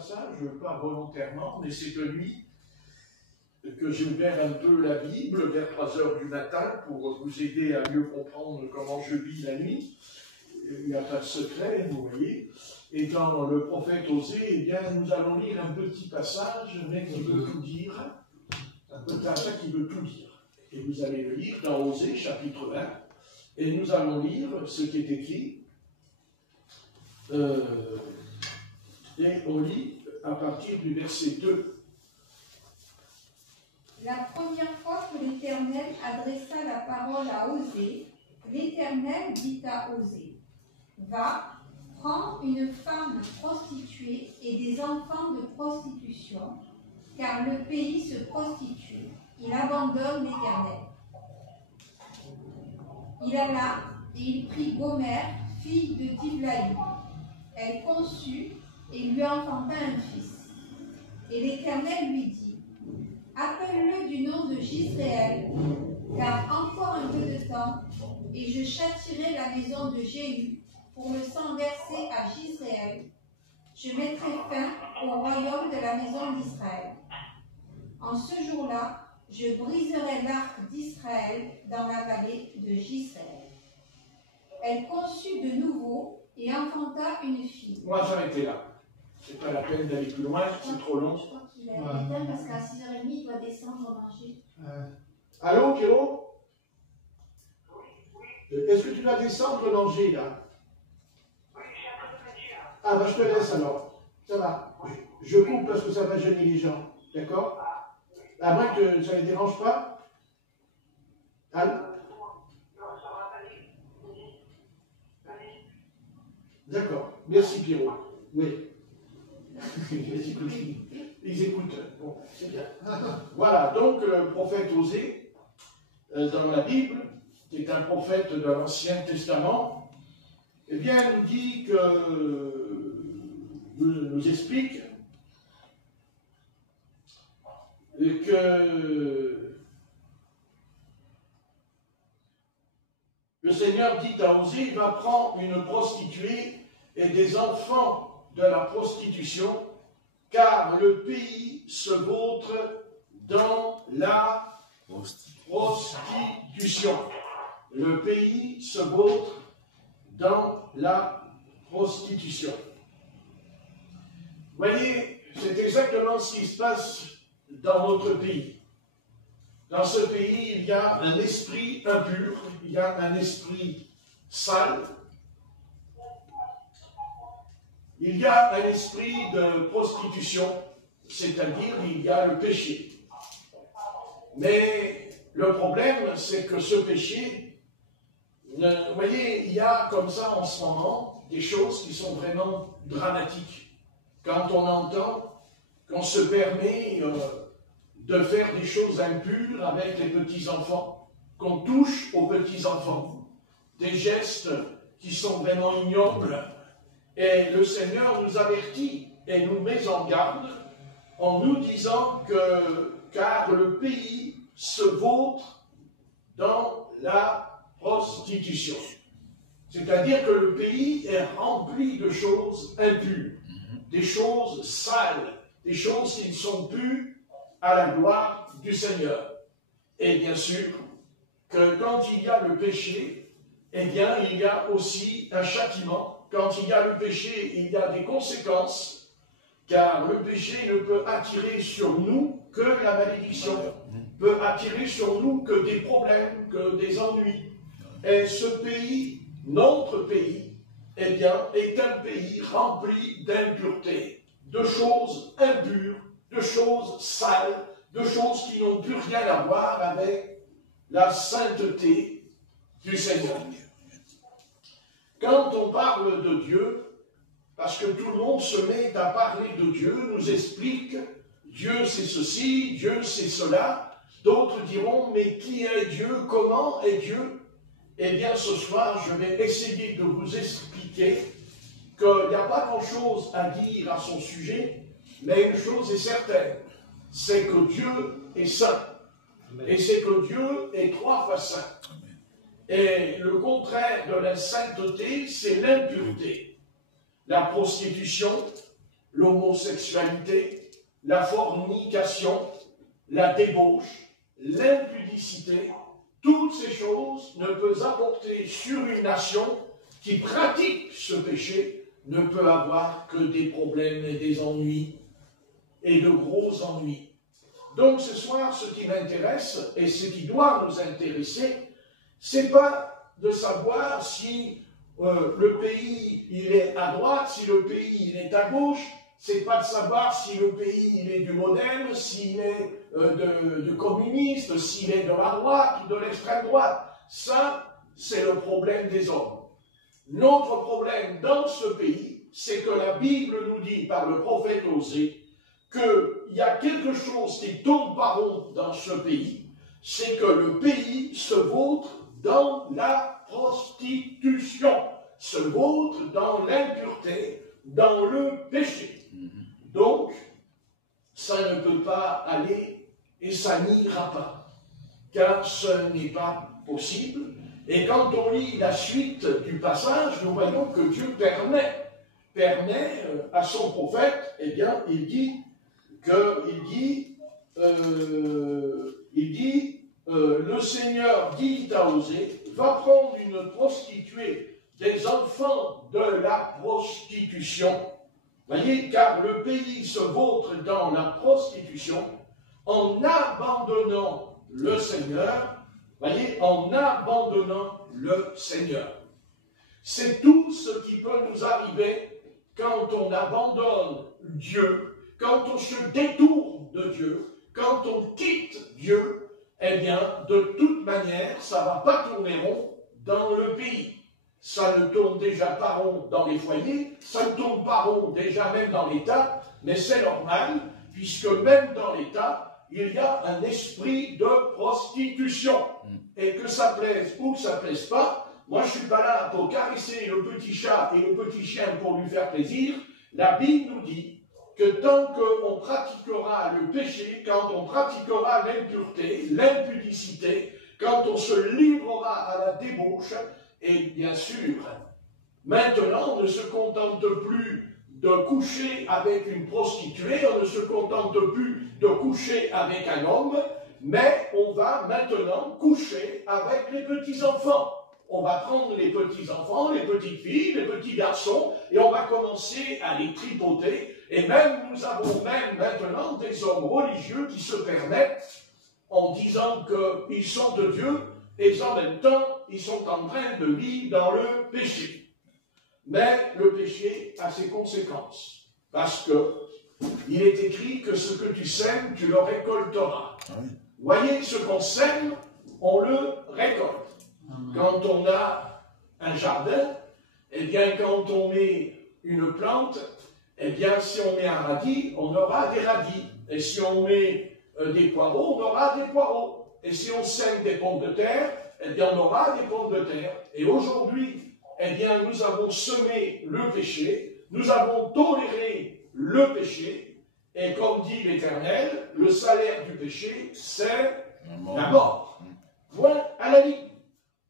passage, pas volontairement, mais c'est de nuit que j'ai ouvert un peu la Bible vers 3 heures du matin pour vous aider à mieux comprendre comment je vis la nuit. Il n'y a pas de secret, vous voyez. Et dans le prophète Osée, eh bien, nous allons lire un petit passage, mais qui veut tout dire. Un petit passage qui veut tout dire. Et vous allez le lire dans Osée, chapitre 1. Et nous allons lire ce qui est écrit. Et on lit à partir du verset 2. La première fois que l'Éternel adressa la parole à Osée, l'Éternel dit à Osée, « Va, prends une femme prostituée et des enfants de prostitution, car le pays se prostitue, il abandonne l'Éternel. » Il alla et il prit Gomère, fille de Diblaïm. Elle conçut et lui enfanta un fils. Et l'Éternel lui dit, appelle-le du nom de Jisréel, car encore un peu de temps, et je châtierai la maison de Jéhu pour le sang versé à Jisréel. Je mettrai fin au royaume de la maison d'Israël. En ce jour-là, je briserai l'arc d'Israël dans la vallée de Jisréel. Elle conçut de nouveau et enfanta une fille. On va s'arrêter là. C'est pas la peine d'aller plus loin, c'est trop long. Je crois qu'il est éteint parce qu'à 6h30, il doit descendre manger. Allô, Pierrot? Est-ce que tu vas descendre manger, là? Oui, je suis en train de manger. Ah, bah, je te laisse alors. Ça va. Je coupe parce que ça va gêner les gens. D'accord? À moins que ça ne les dérange pas? Allô? Non, ça va, allez. D'accord. Merci, Pierrot. Oui. Ils écoutent. Bon, c'est bien. Voilà, donc le prophète Osée, dans la Bible, qui est un prophète de l'Ancien Testament, eh bien, nous dit nous explique que le Seigneur dit à Osée, il va prendre une prostituée et des enfants de la prostitution, car le pays se vautre dans la prostitution. Le pays se vautre dans la prostitution. Vous voyez, c'est exactement ce qui se passe dans notre pays. Dans ce pays, il y a un esprit impur, il y a un esprit sale, il y a un esprit de prostitution, c'est-à-dire il y a le péché. Mais le problème, c'est que ce péché, vous voyez, il y a comme ça en ce moment des choses qui sont vraiment dramatiques. Quand on entend qu'on se permet de faire des choses impures avec les petits-enfants, qu'on touche aux petits-enfants, des gestes qui sont vraiment ignobles. Et le Seigneur nous avertit et nous met en garde en nous disant que, car le pays se vautre dans la prostitution. C'est-à-dire que le pays est rempli de choses impures, des choses sales, des choses qui ne sont plus à la gloire du Seigneur. Et bien sûr, que quand il y a le péché, eh bien, il y a aussi un châtiment. Quand il y a le péché, il y a des conséquences, car le péché ne peut attirer sur nous que la malédiction, peut attirer sur nous que des problèmes, que des ennuis. Et ce pays, notre pays, eh bien, est un pays rempli d'impureté, de choses impures, de choses sales, de choses qui n'ont plus rien à voir avec la sainteté du Seigneur. Quand on parle de Dieu, parce que tout le monde se met à parler de Dieu, nous explique Dieu c'est ceci, Dieu c'est cela. D'autres diront, mais qui est Dieu? Comment est Dieu? Eh bien, ce soir, je vais essayer de vous expliquer qu'il n'y a pas grand-chose à dire à son sujet, mais une chose est certaine, c'est que Dieu est saint. Et c'est que Dieu est 3 fois saint. Et le contraire de la sainteté, c'est l'impureté. La prostitution, l'homosexualité, la fornication, la débauche, l'impudicité, toutes ces choses ne peuvent apporter sur une nation qui pratique ce péché, ne peut avoir que des problèmes et des ennuis, et de gros ennuis. Donc ce soir, ce qui m'intéresse, et ce qui doit nous intéresser, c'est pas de savoir si le pays il est à droite, si le pays il est à gauche, c'est pas de savoir si le pays il est du modem, s'il est de communiste, s'il est de la droite ou de l'extrême droite. Ça, c'est le problème des hommes. Notre problème dans ce pays, c'est que la Bible nous dit par le prophète Osée qu'il y a quelque chose qui tourne pas rond dans ce pays, c'est que le pays se vautre dans la prostitution, se vautre dans l'impureté, dans le péché. Donc, ça ne peut pas aller et ça n'ira pas, car ce n'est pas possible. Et quand on lit la suite du passage, nous voyons que Dieu permet à son prophète, eh bien, il dit, le Seigneur dit à Osée, va prendre une prostituée des enfants de la prostitution. Voyez, car le pays se vautre dans la prostitution en abandonnant le Seigneur. Voyez, en abandonnant le Seigneur. C'est tout ce qui peut nous arriver quand on abandonne Dieu, quand on se détourne de Dieu, quand on quitte Dieu. Eh bien, de toute manière, ça ne va pas tourner rond dans le pays. Ça ne tourne déjà pas rond dans les foyers, ça ne tourne pas rond déjà même dans l'État, mais c'est normal, puisque même dans l'État, il y a un esprit de prostitution. Et que ça plaise ou que ça ne plaise pas, moi je ne suis pas là pour caresser le petit chat et le petit chien pour lui faire plaisir. La Bible nous dit que tant qu'on pratiquera le péché, quand on pratiquera l'impureté, l'impudicité, quand on se livrera à la débauche, et bien sûr, maintenant on ne se contente plus de coucher avec une prostituée, on ne se contente plus de coucher avec un homme, mais on va maintenant coucher avec les petits-enfants. On va prendre les petits-enfants, les petites filles, les petits garçons, et on va commencer à les tripoter. Et même, nous avons même maintenant des hommes religieux qui se permettent, en disant qu'ils sont de Dieu, et en même temps, ils sont en train de vivre dans le péché. Mais le péché a ses conséquences, parce que il est écrit que ce que tu sèmes, tu le récolteras. Oui. Voyez, ce qu'on sème, on le récolte. Quand on a un jardin, eh bien, quand on met une plante, eh bien, si on met un radis, on aura des radis. Et si on met des poireaux, on aura des poireaux. Et si on sème des pommes de terre, eh bien, on aura des pommes de terre. Et aujourd'hui, eh bien, nous avons semé le péché, nous avons toléré le péché, et comme dit l'Éternel, le salaire du péché, c'est la mort. Point à la ligne.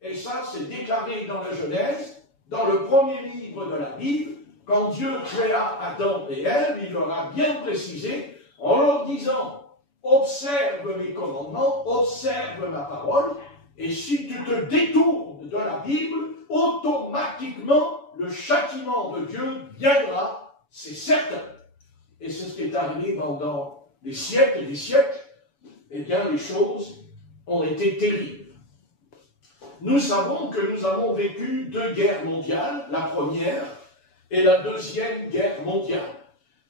Et ça, c'est déclaré dans la Genèse, dans le premier livre de la Bible, quand Dieu créa Adam et Ève, il leur a bien précisé, en leur disant, observe mes commandements, observe ma parole, et si tu te détournes de la Bible, automatiquement, le châtiment de Dieu viendra, c'est certain. Et c'est ce qui est arrivé pendant des siècles et des siècles. Eh bien, les choses ont été terribles. Nous savons que nous avons vécu 2 guerres mondiales, la première et la deuxième guerre mondiale.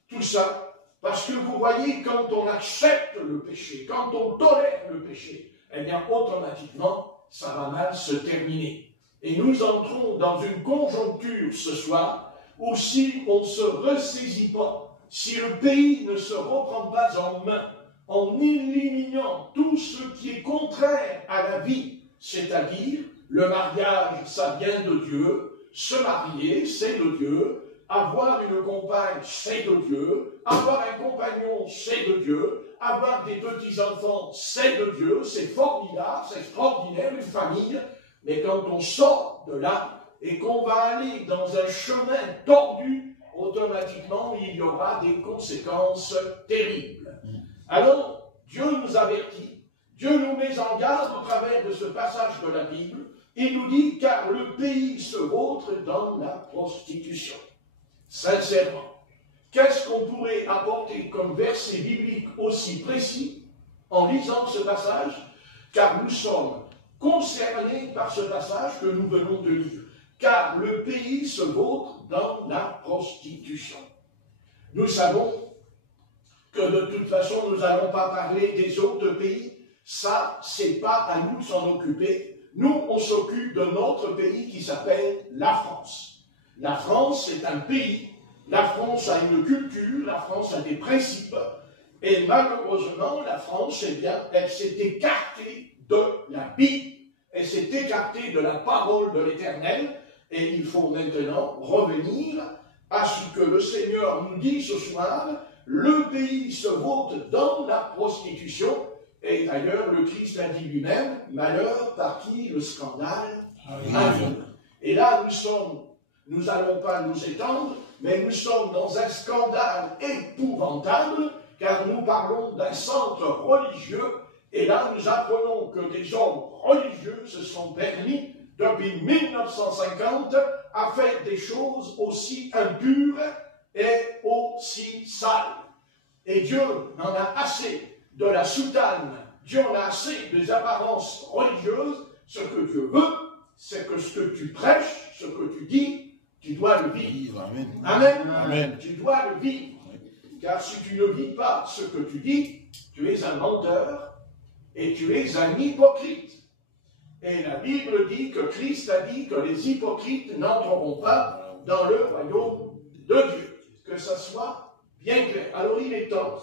Tout ça, parce que vous voyez, quand on accepte le péché, quand on tolère le péché, eh bien, automatiquement, ça va mal se terminer. Et nous entrons dans une conjoncture ce soir où si on ne se ressaisit pas, si le pays ne se reprend pas en main, en éliminant tout ce qui est contraire à la vie, c'est-à-dire le mariage, ça vient de Dieu, se marier, c'est de Dieu, avoir une compagne, c'est de Dieu, avoir un compagnon, c'est de Dieu, avoir des petits-enfants, c'est de Dieu, c'est formidable, c'est extraordinaire, une famille, mais quand on sort de là et qu'on va aller dans un chemin tordu, automatiquement, il y aura des conséquences terribles. Alors, Dieu nous avertit, Dieu nous met en garde au travers de ce passage de la Bible, et nous dit, car le pays se vautre dans la prostitution. Sincèrement, qu'est-ce qu'on pourrait apporter comme verset biblique aussi précis en lisant ce passage? Car nous sommes concernés par ce passage que nous venons de lire. Car le pays se vautre dans la prostitution. Nous savons que de toute façon, nous n'allons pas parler des autres pays. Ça, c'est pas à nous de s'en occuper. Nous, on s'occupe de notre pays qui s'appelle la France. La France, c'est un pays. La France a une culture, la France a des principes. Et malheureusement, la France, eh bien, elle s'est écartée de la Bible. Elle s'est écartée de la parole de l'Éternel. Et il faut maintenant revenir à ce que le Seigneur nous dit ce soir. Le pays se vautre dans la prostitution. Et d'ailleurs, le Christ a dit lui-même, malheur par qui le scandale arrive. Et là, nous n'allons pas nous étendre, mais nous sommes dans un scandale épouvantable, car nous parlons d'un centre religieux, et là, nous apprenons que des hommes religieux se sont permis, depuis 1950, à faire des choses aussi impures et aussi sales. Et Dieu en a assez de la soutane, Dieu en a assez des apparences religieuses. Ce que Dieu veut, c'est que ce que tu prêches, ce que tu dis, tu dois le vivre. Amen. Amen. Amen. Tu dois le vivre. Car si tu ne vis pas ce que tu dis, tu es un menteur et tu es un hypocrite. Et la Bible dit que Christ a dit que les hypocrites n'entreront pas dans le royaume de Dieu. Que ça soit bien clair. Alors il est temps.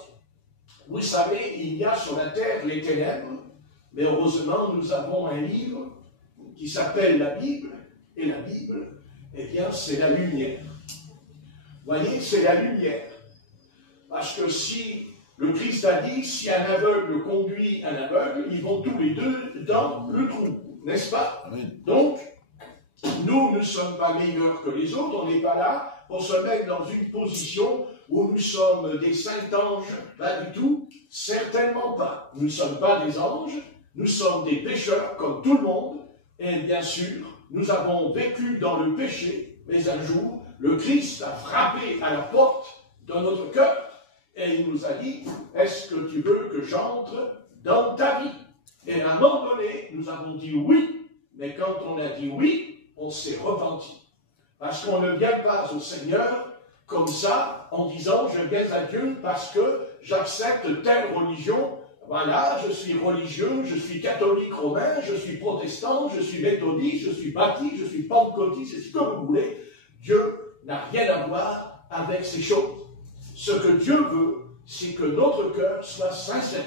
Vous savez, il y a sur la terre les ténèbres, mais heureusement, nous avons un livre qui s'appelle la Bible, et la Bible, eh bien, c'est la lumière. Vous voyez, c'est la lumière. Parce que si, le Christ a dit, si un aveugle conduit un aveugle, ils vont tous les deux dans le trou, n'est-ce pas? Amen. Donc, nous ne sommes pas meilleurs que les autres, on n'est pas là pour se mettre dans une position où nous sommes des saints anges, pas du tout, certainement pas. Nous ne sommes pas des anges, nous sommes des pécheurs comme tout le monde, et bien sûr, nous avons vécu dans le péché, mais un jour, le Christ a frappé à la porte de notre cœur, et il nous a dit, est-ce que tu veux que j'entre dans ta vie? Et à un moment donné, nous avons dit oui, mais quand on a dit oui, on s'est repenti. Parce qu'on ne vient pas au Seigneur comme ça, en disant, je viens à Dieu parce que j'accepte telle religion. Voilà, je suis religieux, je suis catholique romain, je suis protestant, je suis méthodiste, je suis baptiste, je suis pentecôtiste, c'est ce que vous voulez. Dieu n'a rien à voir avec ces choses. Ce que Dieu veut, c'est que notre cœur soit sincère,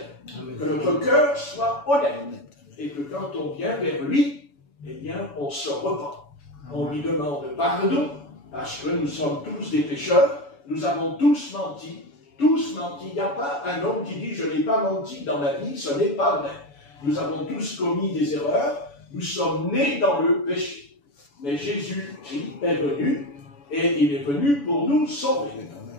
que notre cœur soit honnête, et que quand on vient vers lui, eh bien, on se repent. On lui demande pardon, parce que nous sommes tous des pécheurs, nous avons tous menti. Il n'y a pas un homme qui dit « je n'ai pas menti dans ma vie », ce n'est pas vrai. Nous avons tous commis des erreurs, nous sommes nés dans le péché. Mais Jésus-Christ est venu, et il est venu pour nous sauver.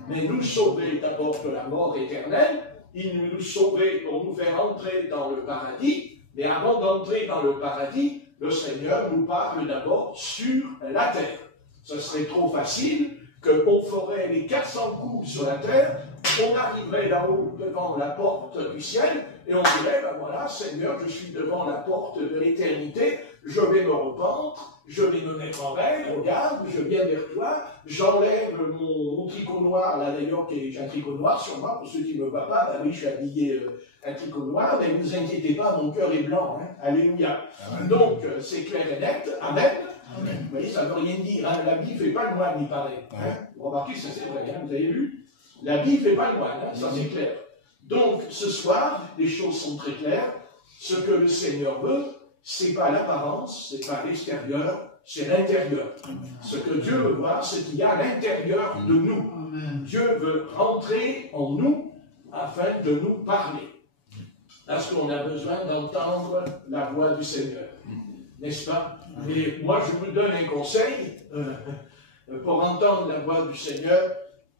Mais nous sauver d'abord de la mort éternelle, il nous sauver pour nous faire entrer dans le paradis, mais avant d'entrer dans le paradis, le Seigneur nous parle d'abord sur la terre. Ce serait trop facile qu'on ferait les 400 coups sur la terre, on arriverait là-haut devant la porte du ciel, et on dirait, ben voilà, Seigneur, je suis devant la porte de l'éternité, je vais me repentrer, je vais me mettre en règle, regarde, je viens vers toi, j'enlève mon tricot noir, là d'ailleurs, j'ai un tricot noir sur moi, pour ceux qui ne me voient pas, ben oui, je suis habillé un tricot noir, mais ne vous inquiétez pas, mon cœur est blanc, hein, alléluia. Amen. Donc, c'est clair et net, amen. Amen. Vous voyez, ça ne veut rien dire, hein, l'habit ne fait pas le moine, il paraît. Hein. Vous remarquez, ça c'est vrai, hein, vous avez vu? L'habit ne fait pas le moine, hein, ça c'est clair. Donc, ce soir, les choses sont très claires. Ce que le Seigneur veut, c'est pas l'apparence, c'est pas l'extérieur, c'est l'intérieur. Ce que Dieu veut voir, c'est qu'il y a à l'intérieur de nous. Amen. Dieu veut rentrer en nous afin de nous parler. Parce qu'on a besoin d'entendre la voix du Seigneur. N'est-ce pas? Et moi, je vous donne un conseil. pour entendre la voix du Seigneur,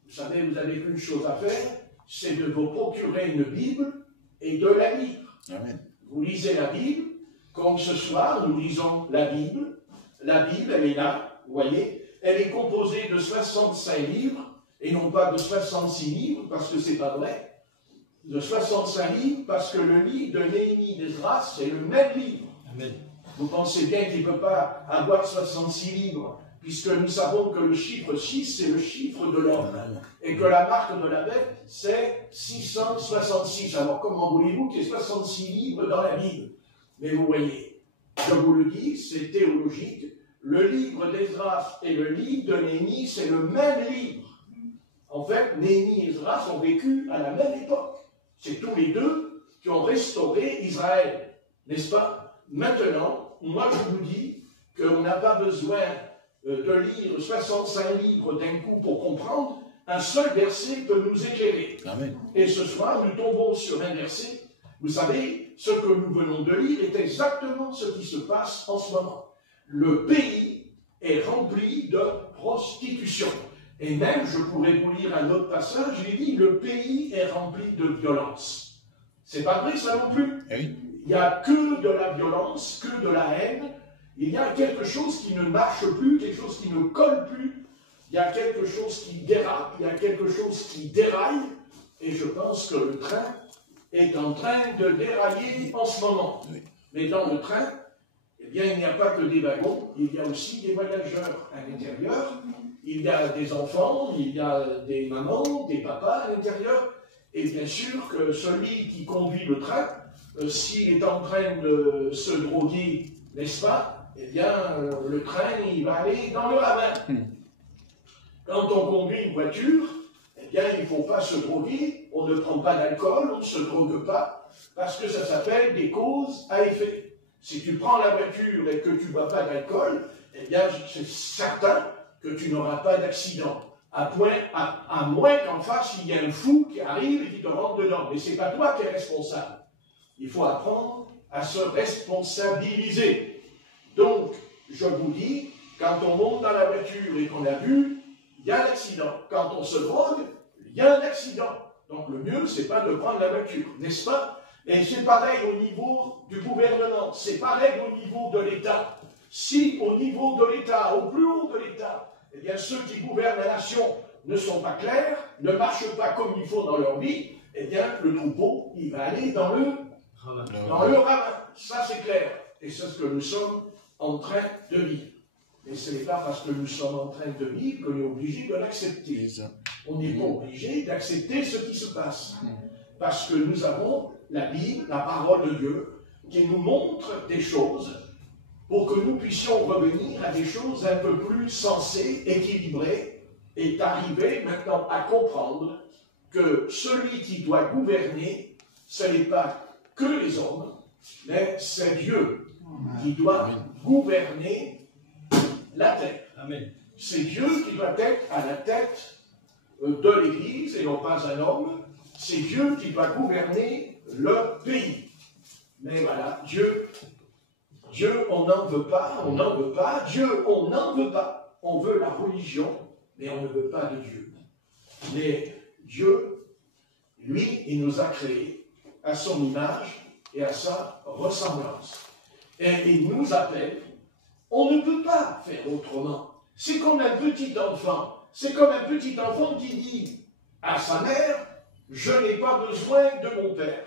vous savez, vous n'avez qu'une chose à faire, c'est de vous procurer une Bible et de la lire. Amen. Vous lisez la Bible, comme ce soir, nous lisons la Bible. La Bible, elle est là, vous voyez. Elle est composée de 65 livres, et non pas de 66 livres, parce que c'est pas vrai. De 65 livres, parce que le livre de Néhémie d'Esdras, c'est le même livre. Amen. Vous pensez bien qu'il ne peut pas avoir 66 livres, puisque nous savons que le chiffre 6, c'est le chiffre de l'homme, et que la marque de la bête, c'est 666. Alors comment voulez-vous qu'il y ait 66 livres dans la Bible? Mais vous voyez, je vous le dis, c'est théologique, le livre d'Esdras et le livre de Néhémie, c'est le même livre. En fait, Néhémie et Esdras ont vécu à la même époque. C'est tous les deux qui ont restauré Israël, n'est-ce pas? Maintenant, moi je vous dis qu'on n'a pas besoin de lire 65 livres d'un coup pour comprendre. Un seul verset peut nous éclairer. Amen. Et ce soir, nous tombons sur un verset. Vous savez, ce que nous venons de lire est exactement ce qui se passe en ce moment. Le pays est rempli de prostitution. Et même, je pourrais vous lire un autre passage, il dit, le pays est rempli de violence. C'est pas vrai ça non plus. Oui. Il n'y a que de la violence, que de la haine. Il y a quelque chose qui ne marche plus, quelque chose qui ne colle plus. Il y a quelque chose qui dérape, il y a quelque chose qui déraille. Et je pense que le train est en train de dérailler en ce moment. Oui. Mais dans le train, eh bien, il n'y a pas que des wagons, il y a aussi des voyageurs à l'intérieur. Il y a des enfants, il y a des mamans, des papas à l'intérieur. Et bien sûr que celui qui conduit le train, s'il est en train de se droguer, n'est-ce pas, eh bien, le train, il va aller dans le ravin. Quand on conduit une voiture, eh bien, il ne faut pas se droguer, on ne prend pas d'alcool, on ne se drogue pas, parce que ça s'appelle des causes à effet. Si tu prends la voiture et que tu ne bois pas d'alcool, eh bien, c'est certain que tu n'auras pas d'accident. À moins qu'en face, il y ait un fou qui arrive et qui te rentre dedans. Mais ce n'est pas toi qui es responsable. Il faut apprendre à se responsabiliser. Donc, je vous dis, quand on monte dans la voiture et qu'on a bu, il y a l'accident. Quand on se drogue, il y a un accident. Donc, le mieux, c'est pas de prendre la voiture, n'est-ce pas? Et c'est pareil au niveau du gouvernement, c'est pareil au niveau de l'État. Si au niveau de l'État, au plus haut de l'État, eh bien, ceux qui gouvernent la nation ne sont pas clairs, ne marchent pas comme il faut dans leur vie, eh bien, le troupeau, il va aller dans le ravin. Ça, c'est clair. Et c'est ce que nous sommes en train de vivre. Et ce n'est pas parce que nous sommes en train de vivre qu'on est obligé de l'accepter. On n'est pas obligé d'accepter ce qui se passe. Parce que nous avons la Bible, la parole de Dieu, qui nous montre des choses pour que nous puissions revenir à des choses un peu plus sensées, équilibrées, et arriver maintenant à comprendre que celui qui doit gouverner, ce n'est pas que les hommes, mais c'est Dieu qui doit gouverner la terre. C'est Dieu qui doit être à la tête de l'Église et non pas un homme. C'est Dieu qui doit gouverner le pays. Mais voilà, Dieu, on n'en veut pas, on n'en veut pas. Dieu, on n'en veut pas. On veut la religion, mais on ne veut pas de Dieu. Mais Dieu, lui, il nous a créés à son image et à sa ressemblance. Et il nous appelle. On ne peut pas faire autrement. C'est comme un petit enfant. C'est comme un petit enfant qui dit à sa mère, je n'ai pas besoin de mon père.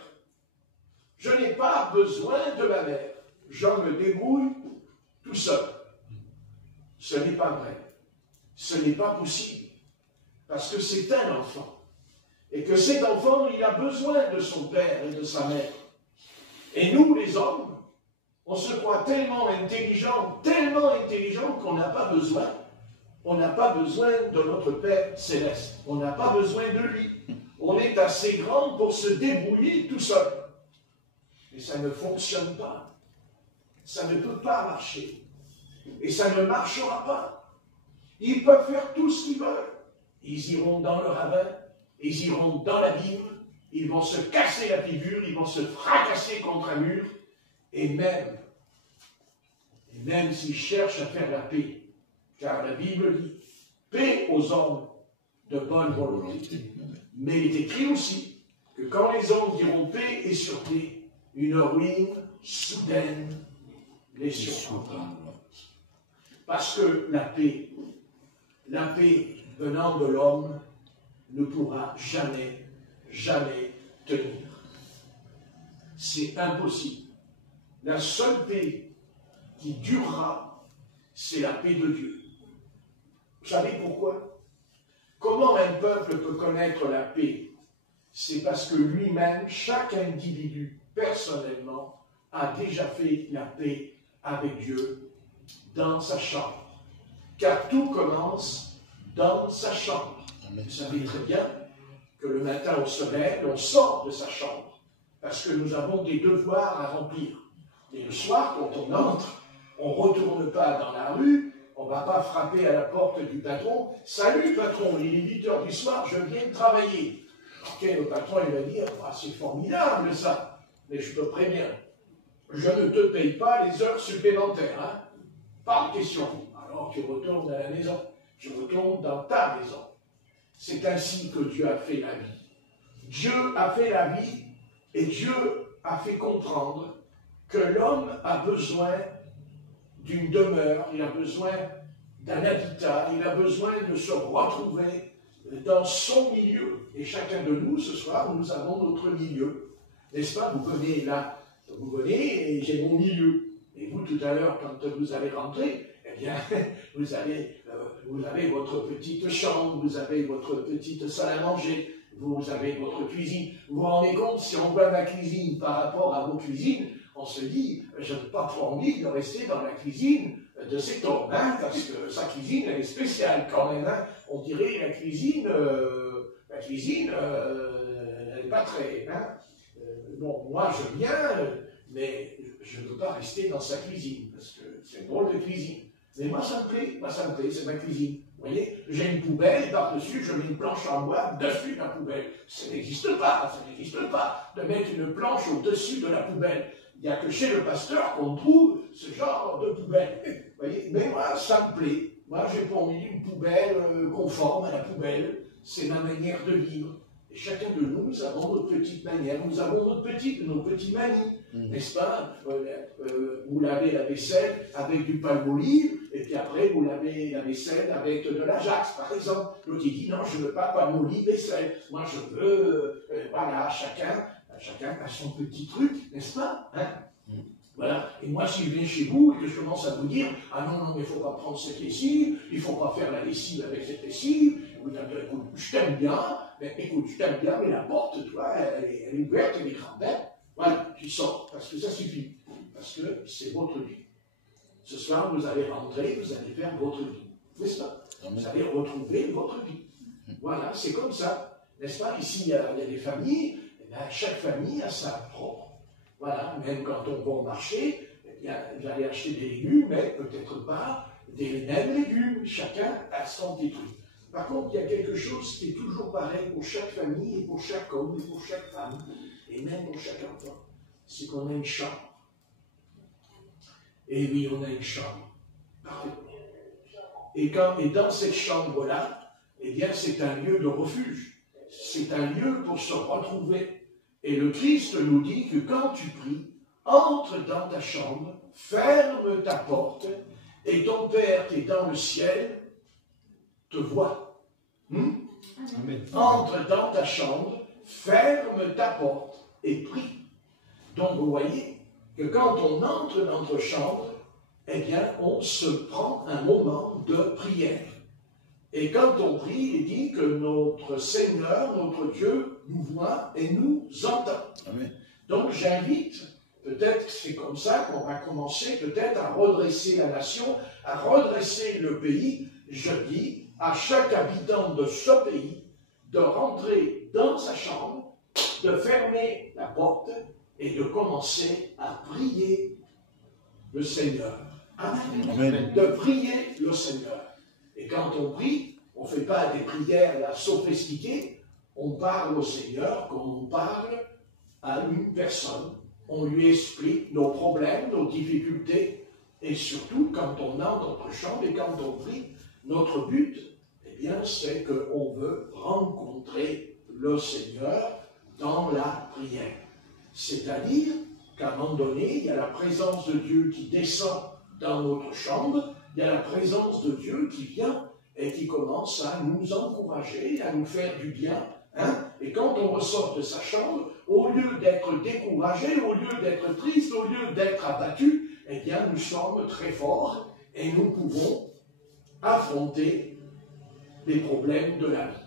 Je n'ai pas besoin de ma mère. Je me débrouille tout seul. Ce n'est pas vrai. Ce n'est pas possible. Parce que c'est un enfant. Et que cet enfant, il a besoin de son père et de sa mère. Et nous, les hommes, on se croit tellement intelligents qu'on n'a pas besoin. On n'a pas besoin de notre Père céleste. On n'a pas besoin de lui. On est assez grand pour se débrouiller tout seul. Mais ça ne fonctionne pas. Ça ne peut pas marcher. Et ça ne marchera pas. Ils peuvent faire tout ce qu'ils veulent. Ils iront dans le ravin, ils iront dans la Bible, ils vont se casser la figure, ils vont se fracasser contre un mur, et même s'ils cherchent à faire la paix, car la Bible dit paix aux hommes de bonne volonté. Mais il est écrit aussi que quand les hommes diront paix et sûreté, une ruine soudaine les surprendra. Parce que la paix venant de l'homme ne pourra jamais, jamais tenir. C'est impossible. La seule paix qui durera, c'est la paix de Dieu. Vous savez pourquoi? Comment un peuple peut connaître la paix? C'est parce que lui-même, chaque individu, personnellement, a déjà fait la paix avec Dieu dans sa chambre. Car tout commence dans sa chambre. Vous savez très bien que le matin on se lève, on sort de sa chambre, parce que nous avons des devoirs à remplir. Et le soir, quand on entre, on ne retourne pas dans la rue, on ne va pas frapper à la porte du patron. « Salut patron, il est 8 heures du soir, je viens de travailler. » Ok, le patron il va dire ah, « c'est formidable ça, mais je te préviens, je ne te paye pas les heures supplémentaires. Hein. Pas de question. » Alors tu retournes à la maison, tu retournes dans ta maison. C'est ainsi que Dieu a fait la vie. Dieu a fait la vie et Dieu a fait comprendre que l'homme a besoin d'une demeure, il a besoin d'un habitat, il a besoin de se retrouver dans son milieu. Et chacun de nous, ce soir, nous avons notre milieu. N'est-ce pas? Vous venez là, vous venez et j'ai mon milieu. Et vous, tout à l'heure, quand vous allez rentrer, eh bien, vous avez votre petite chambre, vous avez votre petite salle à manger, vous avez votre cuisine. Vous vous rendez compte, si on voit ma cuisine par rapport à vos cuisines, on se dit, je n'ai pas trop envie de rester dans la cuisine de cet homme, hein, parce que sa cuisine, elle est spéciale quand même. Hein. On dirait la cuisine, elle n'est pas très... Hein. Bon, moi, je viens, mais je ne peux pas rester dans sa cuisine, parce que c'est une drôle de cuisine. Mais moi, ça me plaît, c'est ma cuisine. Vous voyez, j'ai une poubelle, par-dessus, je mets une planche en bois dessus la poubelle. Ça n'existe pas de mettre une planche au-dessus de la poubelle. Il n'y a que chez le pasteur qu'on trouve ce genre de poubelle. Vous voyez, mais moi, ça me plaît. Moi, j'ai pas envie d'une poubelle conforme à la poubelle. C'est ma manière de vivre. Et chacun de nous, nous avons notre petite manière, nous avons nos petites manies, n'est-ce pas? Vous lavez la vaisselle avec du palmolive, et puis après, vous lavez la vaisselle avec de l'Ajax, par exemple. L'autre, il dit, non, je ne veux pas palmolive vaisselle. Moi, je veux, voilà, chacun a son petit truc, n'est-ce pas? Hein? Voilà. Et moi, si je viens chez vous et que je commence à vous dire, ah non, il ne faut pas prendre cette lessive, il ne faut pas faire la lessive avec cette lessive, vous dites, écoute, je t'aime bien, mais la porte, toi, elle est ouverte, elle est grande. Hein? Voilà, tu sors, parce que ça suffit, parce que c'est votre vie. Ce soir, vous allez rentrer, vous allez faire votre vie, n'est-ce pas? Vous allez retrouver votre vie. Voilà, c'est comme ça, n'est-ce pas? Ici, il y a des familles, et bien, chaque famille a sa propre. Voilà, même quand on va au marché, eh bien, vous allez acheter des légumes, mais peut-être pas des mêmes légumes. Chacun a son petit truc. Par contre, il y a quelque chose qui est toujours pareil pour chaque famille, et pour chaque homme, et pour chaque femme, et même pour chaque enfant. C'est qu'on a une chambre. Et oui, on a une chambre. Parfaitement. Et dans cette chambre-là, eh bien, c'est un lieu de refuge. C'est un lieu pour se retrouver. Et le Christ nous dit que quand tu pries, entre dans ta chambre, ferme ta porte, et ton Père qui est dans le ciel te voit. Entre dans ta chambre, ferme ta porte et prie. Donc vous voyez que quand on entre dans notre chambre, eh bien on se prend un moment de prière. Et quand on prie, il dit que notre Seigneur, notre Dieu, nous voit et nous entend. Amen. Donc j'invite, peut-être que c'est comme ça qu'on va commencer peut-être à redresser la nation, à redresser le pays. Je dis à chaque habitant de ce pays de rentrer dans sa chambre, de fermer la porte et de commencer à prier le Seigneur. Amen. Amen. De prier le Seigneur. Et quand on prie, on ne fait pas des prières là, sophistiquées, on parle au Seigneur comme on parle à une personne. On lui explique nos problèmes, nos difficultés, et surtout quand on est dans notre chambre et quand on prie, notre but, eh eh bien, c'est qu'on veut rencontrer le Seigneur dans la prière. C'est-à-dire qu'à un moment donné, il y a la présence de Dieu qui descend dans notre chambre, il y a la présence de Dieu qui vient et qui commence à nous encourager, à nous faire du bien. Hein? Et quand on ressort de sa chambre, au lieu d'être découragé, au lieu d'être triste, au lieu d'être abattu, eh bien, nous sommes très forts et nous pouvons affronter les problèmes de la vie.